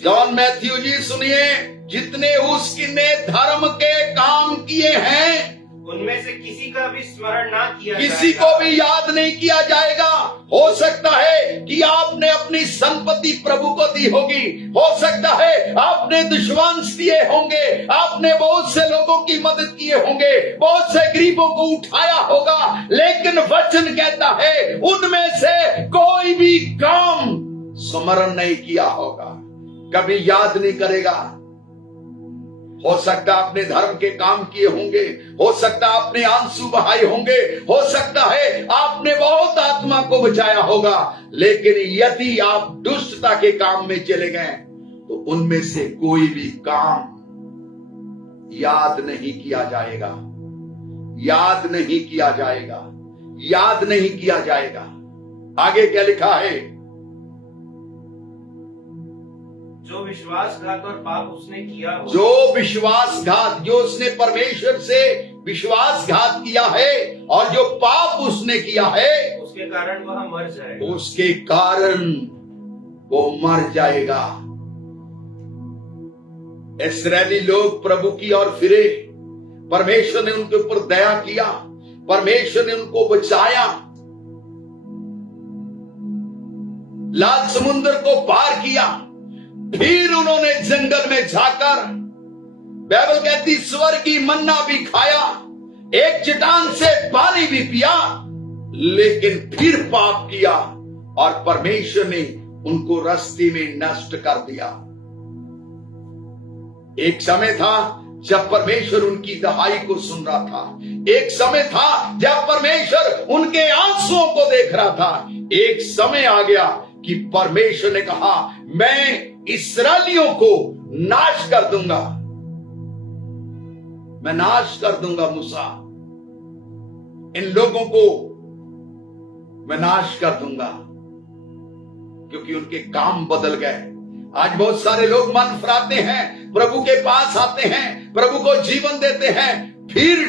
जॉन मैथ्यू जी सुनिए, जितने उसने धर्म के काम किए हैं उनमें से किसी का भी स्मरण ना किया किसी जाएगा। को भी याद नहीं किया जाएगा। हो सकता है कि आपने अपनी संपत्ति प्रभु को दी होगी, हो सकता है आपने दुश्वांश दिए होंगे, आपने बहुत से लोगों की मदद किए होंगे, बहुत से गरीबों को उठाया होगा, लेकिन वचन कहता है उनमें से कोई भी काम स्मरण नहीं किया होगा, कभी याद नहीं करेगा। हो सकता है आपने धर्म के काम किए होंगे, हो सकता है आपने आंसू बहाए होंगे, हो सकता है आपने बहुत आत्मा को बचाया होगा, लेकिन यदि आप दुष्टता के काम में चले गए तो उनमें से कोई भी काम याद नहीं किया जाएगा, याद नहीं किया जाएगा, याद नहीं किया जाएगा। आगे क्या लिखा है, जो विश्वासघात और पाप उसने किया हो। जो विश्वासघात, जो उसने परमेश्वर से विश्वासघात किया है और जो पाप उसने किया है, उसके कारण वह मर जाएगा, उसके कारण वो मर जाएगा। इस्राएली लोग प्रभु की ओर फिरे, परमेश्वर ने उनके ऊपर दया किया, परमेश्वर ने उनको बचाया, लाल समुद्र को पार किया। फिर उन्होंने जंगल में जाकर, बाइबल कहती स्वर्गीय मन्ना भी खाया, एक चट्टान से पानी भी पिया, लेकिन फिर पाप किया और परमेश्वर ने उनको रास्ते में नष्ट कर दिया। एक समय था जब परमेश्वर उनकी दहाई को सुन रहा था, एक समय था जब परमेश्वर उनके आंसुओं को देख रहा था, एक समय आ गया कि परमेश्वर ने कहा मैं इस्राएलियों को नाश कर दूंगा, मैं नाश कर दूंगा मूसा, इन लोगों को मैं नाश कर दूंगा, क्योंकि उनके काम बदल गए। आज बहुत सारे लोग मन फिराते हैं, प्रभु के पास आते हैं, प्रभु को जीवन देते हैं, फिर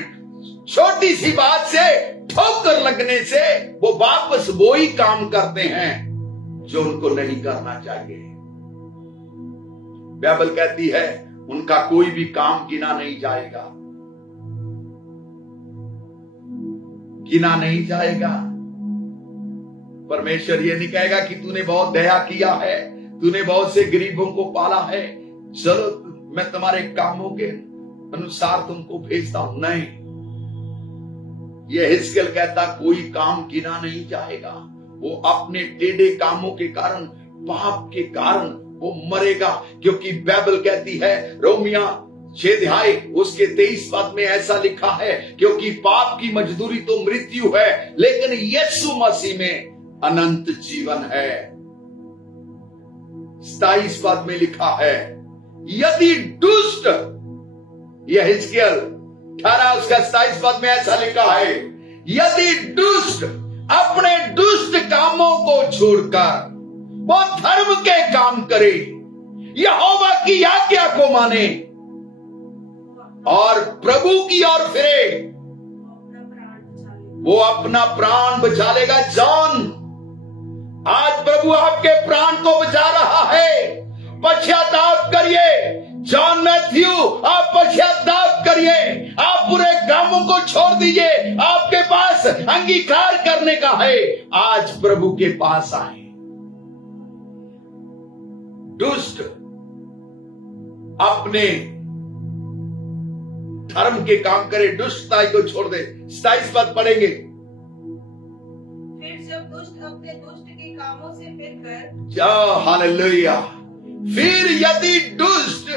छोटी सी बात से, ठोकर लगने से वो वापस वो ही काम करते हैं जो उनको नहीं करना चाहिए। बाइबल कहती है उनका कोई भी काम गिना नहीं जाएगा, गिना नहीं जाएगा। परमेश्वर ये नहीं कहेगा कि तूने बहुत दया किया है, तूने बहुत से गरीबों को पाला है, चलो मैं तुम्हारे कामों के अनुसार तुमको भेजता हूं। नहीं, यह हिजकिय्याह कहता कोई काम गिना नहीं जाएगा। वो अपने टेढ़े कामों के कारण, पाप के कारण वो मरेगा, क्योंकि बाइबल कहती है रोमिया 6 अध्याय उसके 23 पद में ऐसा लिखा है, क्योंकि पाप की मजदूरी तो मृत्यु है, लेकिन यीशु मसीह में अनंत जीवन है। 27 पद में लिखा है यदि दुष्ट, यह हिजकिय्याह 18 उसका 27 पद में ऐसा लिखा है, यदि दुष्ट अपने दुष्ट कामों को छोड़कर वो धर्म के काम करे, यहोवा की आज्ञा को माने और प्रभु की ओर फिरे, वो अपना प्राण बचा लेगा। जॉन, आज प्रभु आपके प्राण को बचा रहा है, पश्चाताप करिए। जॉन मैथ्यू, आप पश्चाताप करिए, आप बुरे कामों को छोड़ दीजिए, आपके पास अंगीकार करने का है, आज प्रभु के पास आए। दुष्ट अपने धर्म के काम करे, दुष्टताई को छोड़ दे। 27 पद पढ़ेंगे। फिर जब दुष्ट अपने दुष्ट के कामों से फिरकर हालेलुया। फिर यदि दुष्ट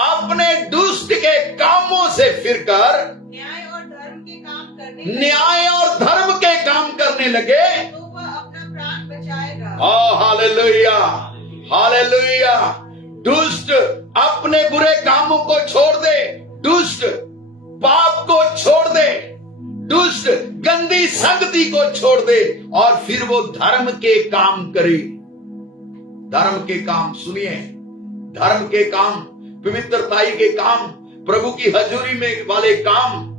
अपने दुष्ट के कामों से फिरकर न्याय और धर्म के काम करने लगे तो वह अपना प्राण बचाएगा। Hallelujah, hallelujah. दुष्ट अपने बुरे कामों को छोड़ दे, दुष्ट पाप को छोड़ दे, दुष्ट गंदी संगति को छोड़ दे और फिर वो धर्म के काम करे। धर्म के काम सुनिए, धर्म के काम, पवित्रताई के काम, प्रभु की हजूरी में वाले काम,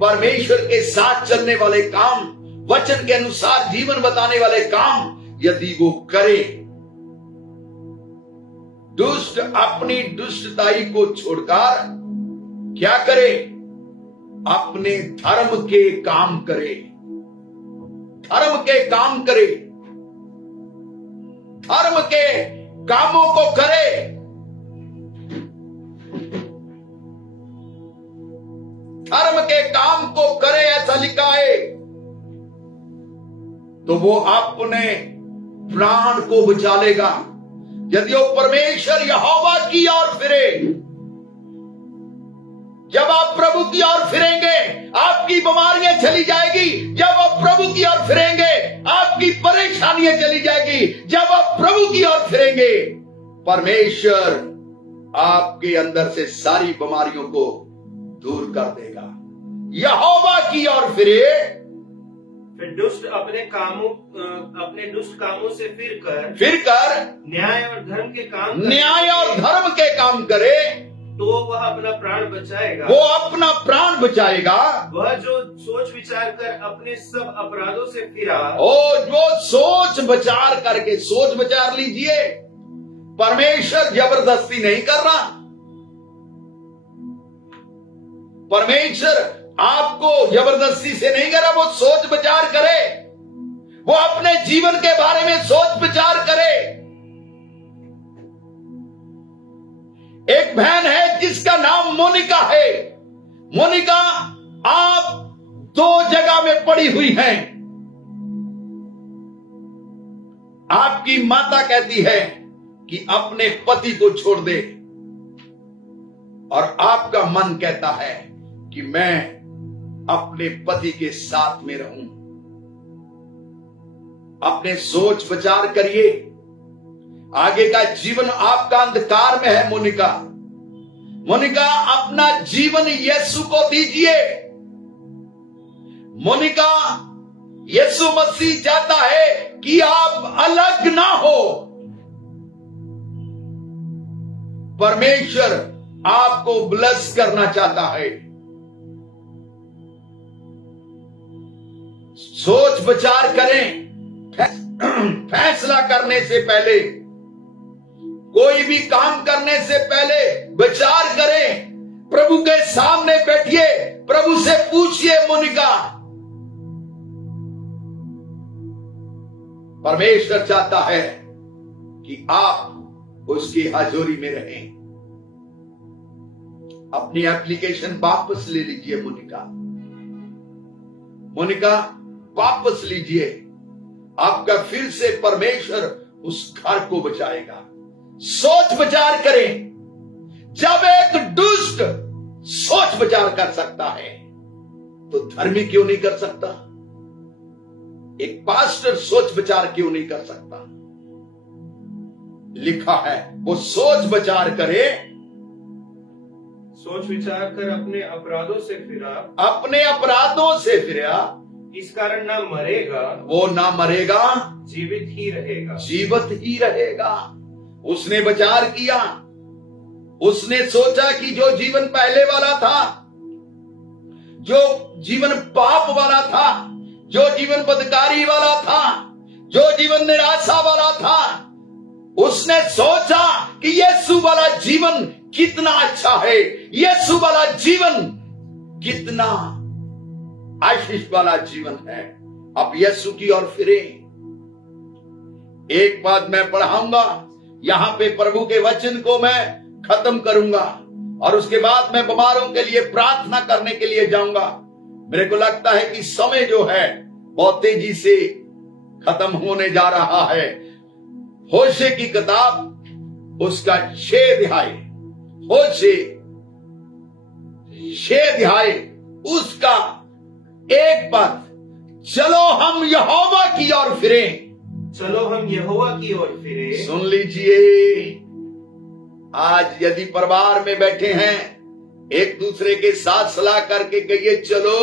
परमेश्वर के साथ चलने वाले काम, वचन के अनुसार जीवन बताने वाले काम यदि वो करे, दुष्ट अपनी दुष्टताई को छोड़कर क्या करे? अपने धर्म के काम करे, धर्म के काम करे, धर्म के कामों को करे। धर्म के काम को करे ऐसा लिखा है, तो वो अपने प्राण को बचा लेगा। यदि वो परमेश्वर यहोवा की ओर फिरे, जब आप प्रभु की ओर फिरेंगे आपकी बीमारियां चली जाएगी। जब आप प्रभु की ओर फिरेंगे आपकी परेशानियां चली जाएगी। जब आप प्रभु की ओर फिरेंगे परमेश्वर आपके अंदर से सारी बीमारियों को दूर कर देगा। यहोवा की ओर फिरे। फिर दुष्ट अपने दुष्ट कामों से फिरकर न्याय और धर्म के काम करे तो वह अपना प्राण बचाएगा। वो अपना प्राण बचाएगा। वह जो सोच विचार कर अपने सब अपराधों से फिरा, वो सोच विचार करके, सोच विचार लीजिए, परमेश्वर जबरदस्ती नहीं कर रहा। परमेश्वर आपको जबरदस्ती से नहीं कर रहा, वो सोच विचार करे, वो अपने जीवन के बारे में सोच विचार करे। एक बहन है जिसका नाम मोनिका है। मोनिका, आप 2 जगह में पड़ी हुई हैं। आपकी माता कहती है कि अपने पति को छोड़ दे और आपका मन कहता है कि मैं अपने पति के साथ में रहूं। अपने सोच विचार करिए। आगे का जीवन आपका अंधकार में है। मोनिका अपना जीवन यीशु को दीजिए। मोनिका, यीशु मसीह चाहता है कि आप अलग ना हो। परमेश्वर आपको ब्लेस करना चाहता है। सोच विचार करें। फैसला करने से पहले, कोई भी काम करने से पहले विचार करें। प्रभु के सामने बैठिए, प्रभु से पूछिए। मोनिका, परमेश्वर चाहता है कि आप उसकी हाजिरी में रहें। अपनी एप्लीकेशन वापस ले लीजिए। मोनिका वापस लीजिए। आपका फिर से परमेश्वर उस घर को बचाएगा। सोच विचार करें। जब एक दुष्ट सोच विचार कर सकता है तो धर्मी क्यों नहीं कर सकता? एक पास्टर सोच विचार क्यों नहीं कर सकता? लिखा है वो सोच विचार करे, सोच विचार कर अपने अपराधों से फिरा, इस कारण ना मरेगा, वो ना मरेगा, जीवित ही रहेगा। उसने विचार किया। उसने सोचा कि जो जीवन पहले वाला था, जो जीवन पाप वाला था, जो जीवन बदकारी वाला था, जो जीवन निराशा वाला था, उसने सोचा कि यीशु वाला जीवन कितना अच्छा है, यीशु वाला जीवन कितना आशीष वाला जीवन है। अब यीशु की ओर फिरे। एक बात मैं पढ़ाऊंगा, यहां पे प्रभु के वचन को मैं खत्म करूंगा। और उसके बाद मैं बीमारों के लिए प्रार्थना करने के लिए जाऊंगा। मेरे को लगता है कि समय जो है बहुत तेजी से खत्म होने जा रहा है। होशे की किताब उसका 6 अध्याय, होशे 6 अध्याय उसका 1 पद, चलो हम यहोवा की ओर फिरें। चलो हम यहोवा की ओर फिरे। सुन लीजिए, आज यदि परिवार में बैठे हैं, एक दूसरे के साथ सलाह करके कहिए चलो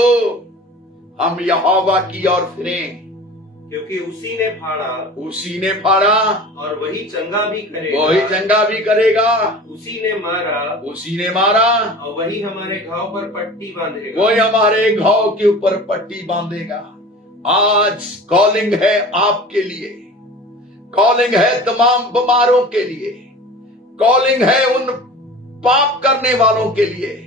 हम यहोवा की ओर फिरें, क्योंकि उसी ने फाड़ा, उसी ने फाड़ा और वही चंगा भी करेगा, वही चंगा भी करेगा, उसी ने मारा, उसी ने मारा और वही हमारे घाव पर पट्टी बांधेगा, वही हमारे घाव के ऊपर पट्टी बांधेगा। आज कॉलिंग है आपके लिए, कॉलिंग है तमाम बीमारों के लिए, कॉलिंग है उन पाप करने वालों के लिए।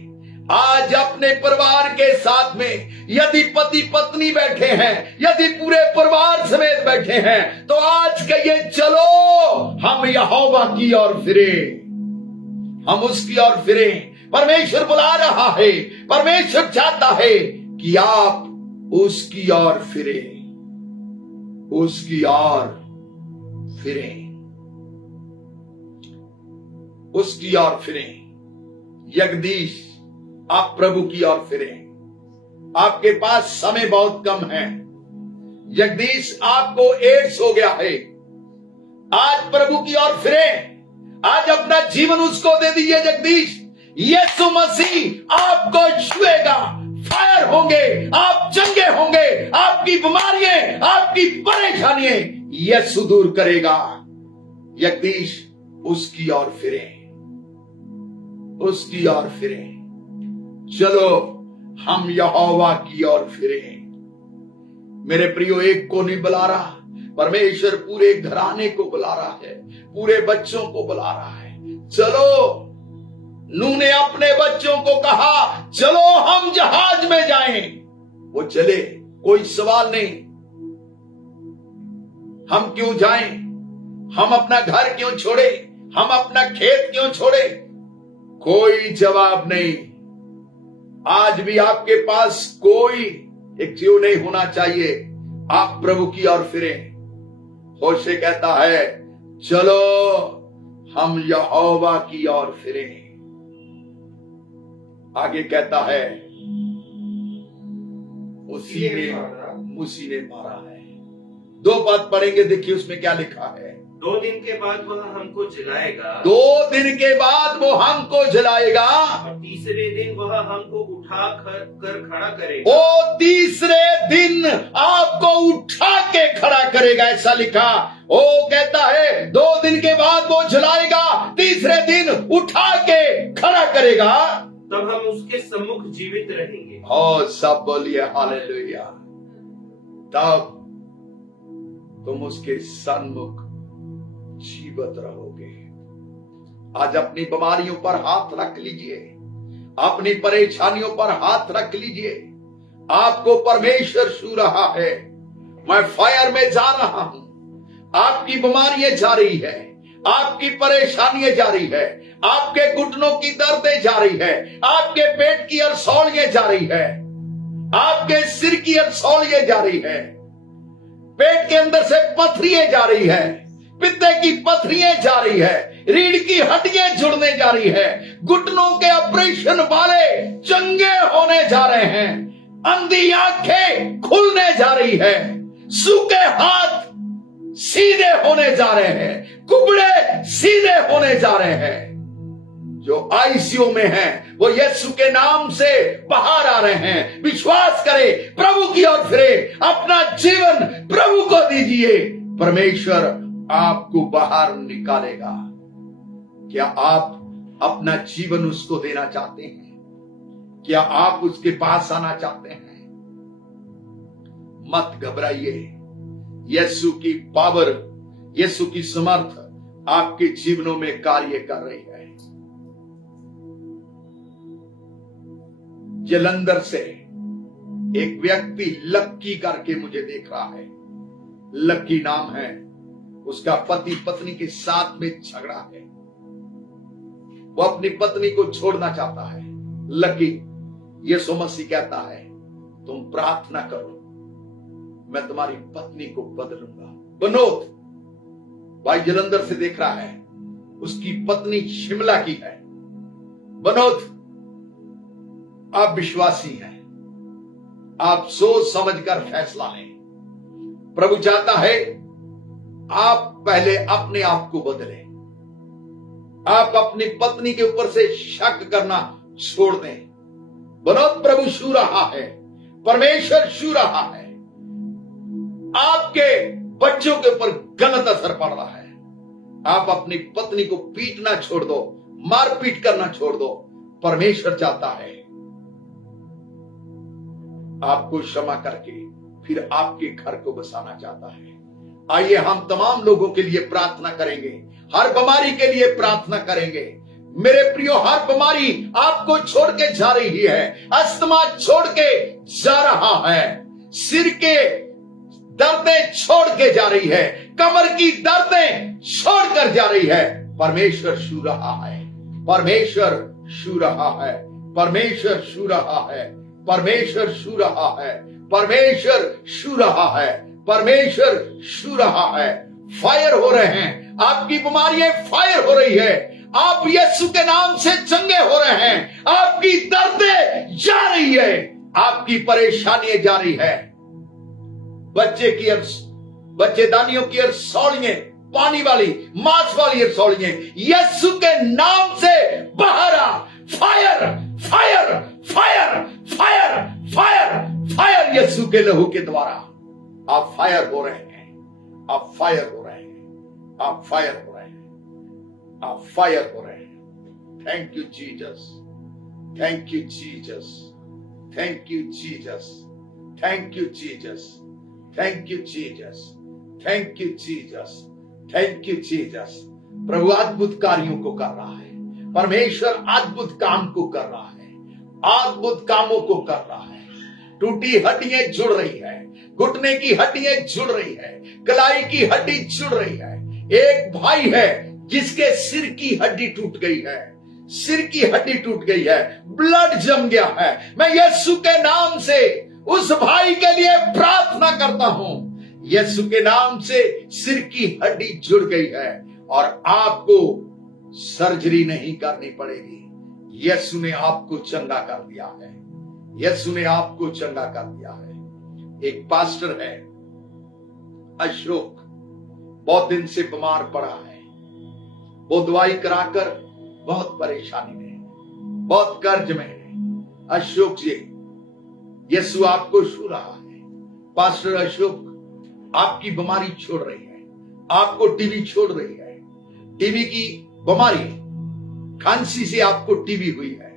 आज अपने परिवार के साथ में यदि पति पत्नी बैठे हैं, यदि पूरे परिवार समेत बैठे हैं, तो आज कहिए चलो हम यहोवा की ओर फिरे, हम उसकी ओर फिरे। परमेश्वर बुला रहा है, परमेश्वर चाहता है कि आप उसकी ओर फिरे, उसकी ओर फिरे, उसकी ओर फिरे। जगदीश आप प्रभु की ओर फिरे। आपके पास समय बहुत कम है। जगदीश आपको एड्स हो गया है, आज प्रभु की ओर फिरे। आज अपना जीवन उसको दे दीजिए। जगदीश, यीशु मसीह आपको छुएगा, फायर होंगे, आप चंगे होंगे, आपकी बीमारियां, आपकी परेशानियां यीशु दूर करेगा। जगदीश उसकी ओर फिरे, उसकी ओर फिरे। चलो हम यहोवा की ओर फिरे। मेरे प्रियो, एक को नहीं बुला रहा, परमेश्वर पूरे घराने को बुला रहा है, पूरे बच्चों को बुला रहा है। चलो, नूह ने अपने बच्चों को कहा चलो हम जहाज में जाएं, वो चले, कोई सवाल नहीं। हम क्यों जाएं? हम अपना घर क्यों छोड़े? हम अपना खेत क्यों छोड़े? कोई जवाब नहीं। आज भी आपके पास कोई एक क्यों नहीं होना चाहिए। आप प्रभु की ओर फिरे। होशे कहता है चलो हम यहोवा की ओर फिरे। आगे कहता है उसी ने मारा है। 2 पद पढ़ेंगे, देखिए उसमें क्या लिखा है। 2 दिन के बाद वह हमको जलाएगा, 2 दिन के बाद वो हमको जलाएगा, और तीसरे दिन वह हमको उठा कर खड़ा करेगा। वो तीसरे दिन आपको उठा के खड़ा करेगा, ऐसा लिखा। वो कहता है 2 दिन के बाद वो जलाएगा, तीसरे दिन उठा के खड़ा करेगा, तब हम उसके सम्मुख जीवित रहेंगे। और सब बोलिए हालेलुया। तब तुम उसके सन्मुख जीवित रहोगे। आज अपनी बीमारियों पर हाथ रख लीजिए, अपनी परेशानियों पर हाथ रख लीजिए। आपको परमेश्वर छू रहा है। मैं फायर में जा रहा हूं। आपकी बीमारियां जा रही है, आपकी परेशानियां जा रही है, आपके घुटनों की दर्दें जा रही है, आपके पेट की अरसौलियां जा रही है, आपके सिर की अरसौलियां जा रही है, पेट के अंदर से पथरियां जा रही है, पित्ते की पथरियां जा रही है, रीढ़ की हड्डियां जुड़ने जा रही है, घुटनों के ऑपरेशन वाले चंगे होने जा रहे हैं, अंधी आंखें खुलने जा रही है, सूखे हाथ सीधे होने जा रहे हैं, कुबड़े सीधे होने जा रहे हैं। जो आईसीयू में हैं वो यीशु के नाम से बाहर आ रहे हैं। विश्वास करें, प्रभु की ओर फिरे, अपना जीवन प्रभु को दीजिए, परमेश्वर आपको बाहर निकालेगा। क्या आप अपना जीवन उसको देना चाहते हैं? क्या आप उसके पास आना चाहते हैं? मत घबराइए। यीशु की पावर, यीशु की समर्थ आपके जीवनों में कार्य कर रही है। जलंधर से एक व्यक्ति लक्की करके मुझे देख रहा है। लक्की नाम है, उसका पति पत्नी के साथ में झगड़ा है। वो अपनी पत्नी को छोड़ना चाहता है, लकी यीशु मसीह कहता है तुम प्रार्थना करो, मैं तुम्हारी पत्नी को बदलूंगा। बनोद भाई जलंधर से देख रहा है, उसकी पत्नी शिमला की है। बनोद आप विश्वासी हैं, आप सोच समझकर फैसला लें। प्रभु चाहता है आप पहले अपने आप को बदलें, आप अपनी पत्नी के ऊपर से शक करना छोड़ दें। बनोद प्रभु छू रहा है, परमेश्वर छू रहा है। आपके बच्चों के ऊपर गलत असर पड़ रहा है, आप अपनी पत्नी को पीटना छोड़ दो, मारपीट करना छोड़ दो। परमेश्वर चाहता है आपको क्षमा करके फिर आपके घर को बसाना चाहता है। आइए हम तमाम लोगों के लिए प्रार्थना करेंगे, हर बीमारी के लिए प्रार्थना करेंगे। मेरे प्रियो, हर बीमारी आपको छोड़ के जा रही है, अस्थमा छोड़ के जा रहा है, सिर के दर्दें छोड़ के जा रही है, कमर की दर्दें छोड़कर जा रही है। परमेश्वर छू रहा है, परमेश्वर छू रहा है, परमेश्वर छू रहा है, परमेश्वर छू रहा है, परमेश्वर छू रहा है, परमेश्वर छू रहा है। फायर हो रहे हैं, आपकी बीमारियां फायर हो रही है, आप यीशु के नाम से चंगे हो रहे हैं, आपकी दर्दें जा रही है, आपकी परेशानियां जा रही है। बच्चेदानियों की रसौलियां, पानी वाली मांस वाली रसौलियां यीशु के नाम से बाहर आ। Fire fire fire fire fire fire, यीशु के लहू के द्वारा आप फायर हो रहे हैं, आप फायर हो रहे हैं, आप फायर हो रहे हैं, आप फायर हो रहे हैं। Thank you Jesus, thank you Jesus, thank you Jesus, thank you Jesus, thank you Jesus, thank you Jesus, thank you Jesus. प्रभु अद्भुत कार्यों को कर रहा है, परमेश्वर अद्भुत काम को कर रहा है, अद्भुत कामों को कर रहा है। टूटी हड्डियां जुड़ रही है, घुटने की हड्डियां जुड़ रही है, कलाई की हड्डी जुड़ रही है। एक भाई है जिसके सिर की हड्डी टूट गई है, सिर की हड्डी टूट गई है, ब्लड जम गया है। मैं यीशु के नाम से उस भाई के लिए प्रार्थना करता हूं, यीशु के नाम से सिर की हड्डी जुड़ गई है और आपको सर्जरी नहीं करनी पड़ेगी। यीशु ने आपको चंगा कर दिया है, यीशु ने आपको चंगा कर दिया है। एक पास्टर है अशोक, बहुत दिन से बीमार पड़ा है, वो दवाई कराकर बहुत परेशानी में है, बहुत कर्ज में है। अशोक जी, यीशु आपको छू रहा है। पास्टर अशोक, आपकी बीमारी छोड़ रही है, आपको टीबी छोड़ रही है, टीबी की बीमारी, खांसी से आपको टीबी हुई है,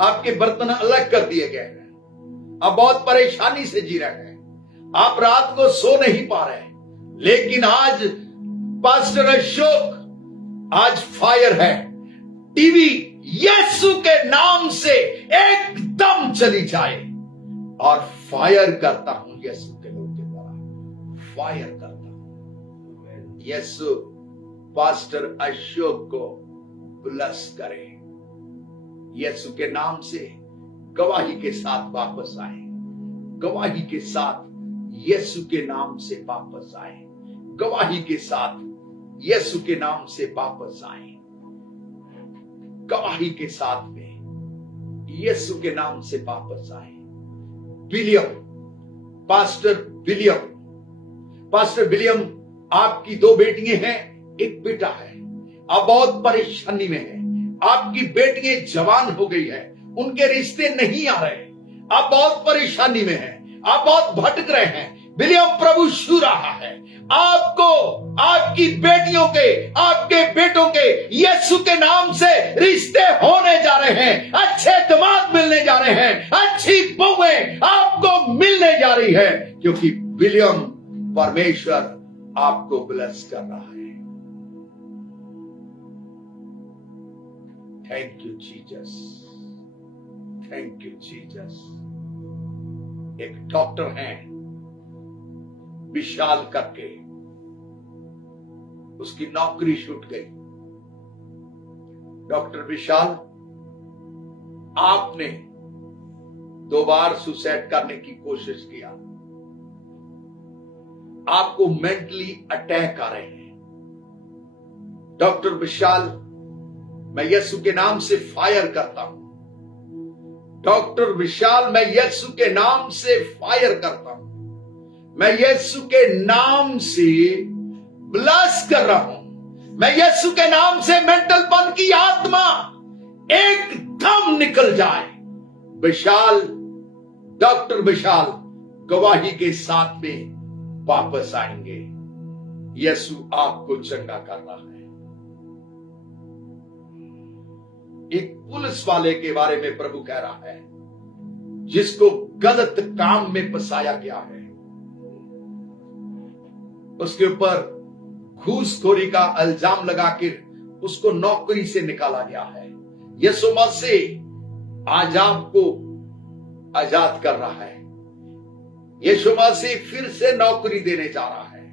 आपके बर्तन अलग कर दिए गए हैं, आप बहुत परेशानी से जी रहे हैं, आप रात को सो नहीं पा रहे। लेकिन आज पास्टर अशोक, आज फायर है। टीबी यीशु के नाम से एकदम चली जाए और फायर करता हूं यीशु के लोग के द्वारा, फायर करता हूं। यीशु पास्टर अशोक को ब्लेस करे, यीशु के नाम से गवाही के साथ वापस आए, गवाही के साथ यीशु के नाम से वापस आए, गवाही के साथ यीशु के नाम से वापस आए, गवाही के साथ में यीशु के नाम से वापस आए। William, pastor William, pastor William, आपकी 2 बेटियां हैं, एक बेटा है। आप बहुत परेशानी में हैं, आपकी बेटियां जवान हो गई है, उनके रिश्ते नहीं आ रहे, आप बहुत परेशानी में हैं, आप बहुत भटक रहे हैं। विलियम, प्रभु छू रहा है आपको, आपकी बेटियों के, आपके बेटों के यीशु के नाम से रिश्ते होने जा रहे हैं, अच्छे दामाद मिलने जा रहे हैं, अच्छी बहुएं आपको मिलने जा रही है, क्योंकि विलियम, परमेश्वर आपको ब्लेस कर रहा है। Thank you Jesus, thank you Jesus. एक डॉक्टर हैं विशाल करके, उसकी नौकरी छूट गई, डॉक्टर विशाल, आपने 2 बार सुसाइड करने की कोशिश किया, आपको मेंटली अटैक आ रहे हैं। डॉक्टर विशाल, मैं यीशु के नाम से फायर करता हूं। डॉक्टर विशाल, मैं यीशु के नाम से फायर करता हूं। मैं यीशु के नाम से ब्लस कर रहा हूं। मैं यीशु के नाम से मेंटलपन की आत्मा एकदम निकल जाए। विशाल, डॉक्टर विशाल गवाही के साथ में वापस आएंगे। यीशु आपको चंगा कर रहा है। एक पुलिस वाले के बारे में प्रभु कह रहा है, जिसको गलत काम में फंसाया गया है, उसके ऊपर घूसखोरी का इल्जाम लगाकर उसको नौकरी से निकाला गया है। यीशु मसीह आज आपको आजाद कर रहा है। यीशु मसीह फिर से नौकरी देने जा रहा है।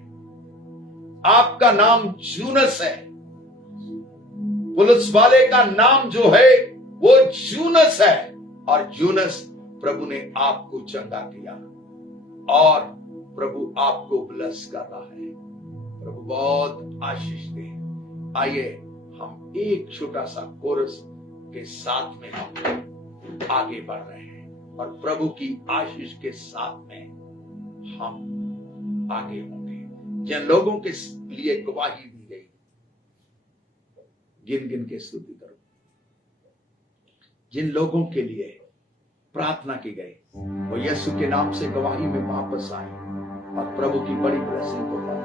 आपका नाम जूनस है। पुलिस वाले का नाम जो है वो जूनस है, और जूनस प्रभु ने आपको चंगा किया और प्रभु आपको ब्लेस कर रहा है। प्रभु बहुत आशीष दे। आइए हम एक छोटा सा कोरस के साथ में हम आगे बढ़ रहे हैं और प्रभु की आशीष के साथ में हम आगे होंगे। जिन लोगों के लिए गवाही दी गई, गिन गिन के स्तुति करो। जिन लोगों के लिए प्रार्थना की गई, वो यीशु के नाम से गवाही में वापस आए और प्रभु की बड़ी ब्लेसिंग को पाए।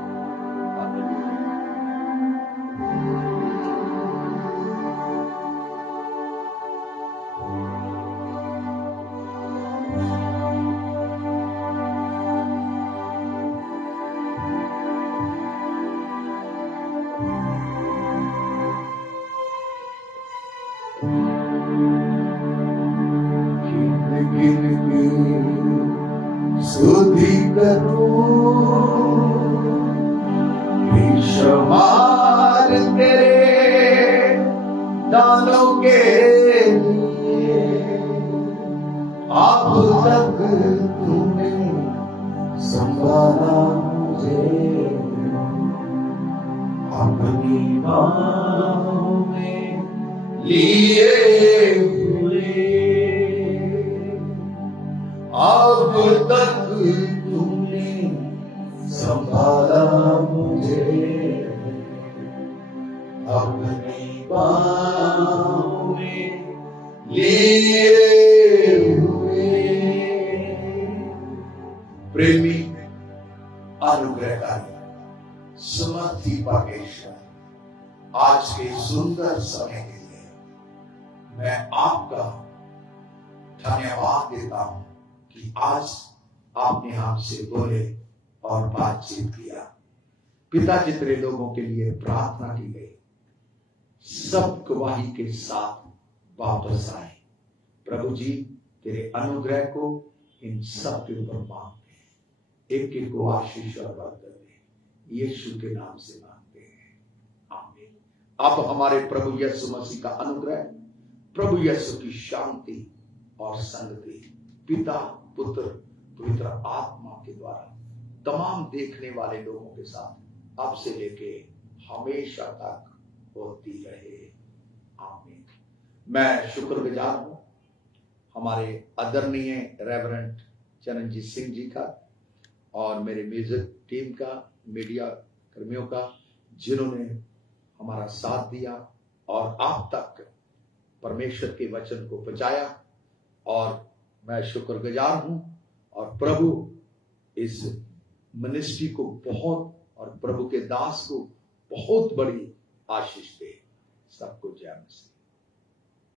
स्तुति करूं बेशुमार तेरे दानों के लिए। अब तक तूने संभाला मुझे अपनी बाहों में लिए हुए। अब तक तूने संभाला मुझे अपनी बाहों में लिए हुए। प्रेमी अनुग्रहकारी समर्थी परमेश्वर, आज के सुंदर समय के लिए मैं आपका धन्यवाद देता हूं कि आज आपने हमसे बोले और बातचीत किया। पिता, जितने लोगों के लिए प्रार्थना की गई, सब गवाही के साथ वापस आए। प्रभु जी, तेरे अनुग्रह को इन सब के ऊपर मांगते हैं। एक एक को आशीष और बरकत दे, यीशु के नाम से मांगते हैं, आमीन। अब हमारे प्रभु यीशु मसीह का अनुग्रह, प्रभु यीशु की शांति और संगति पिता, पुत्र, पवित्र आत्मा के द्वारा तमाम देखने वाले लोगों के साथ अब से लेके हमेशा तक होती रहे, आमीन। मैं शुक्रगुजार हूं हमारे आदरणीय रेवरेंट चरणजीत सिंह जी का और मेरे म्यूजिक टीम का, मीडिया कर्मियों का, जिन्होंने हमारा साथ दिया और आप तक परमेश्वर के वचन को पहुंचाया। और मैं शुक्रगुजार हूं और प्रभु इस मिनिस्ट्री को बहुत और प्रभु के दास को बहुत बड़ी आशीष दे। सबको जय मसीह।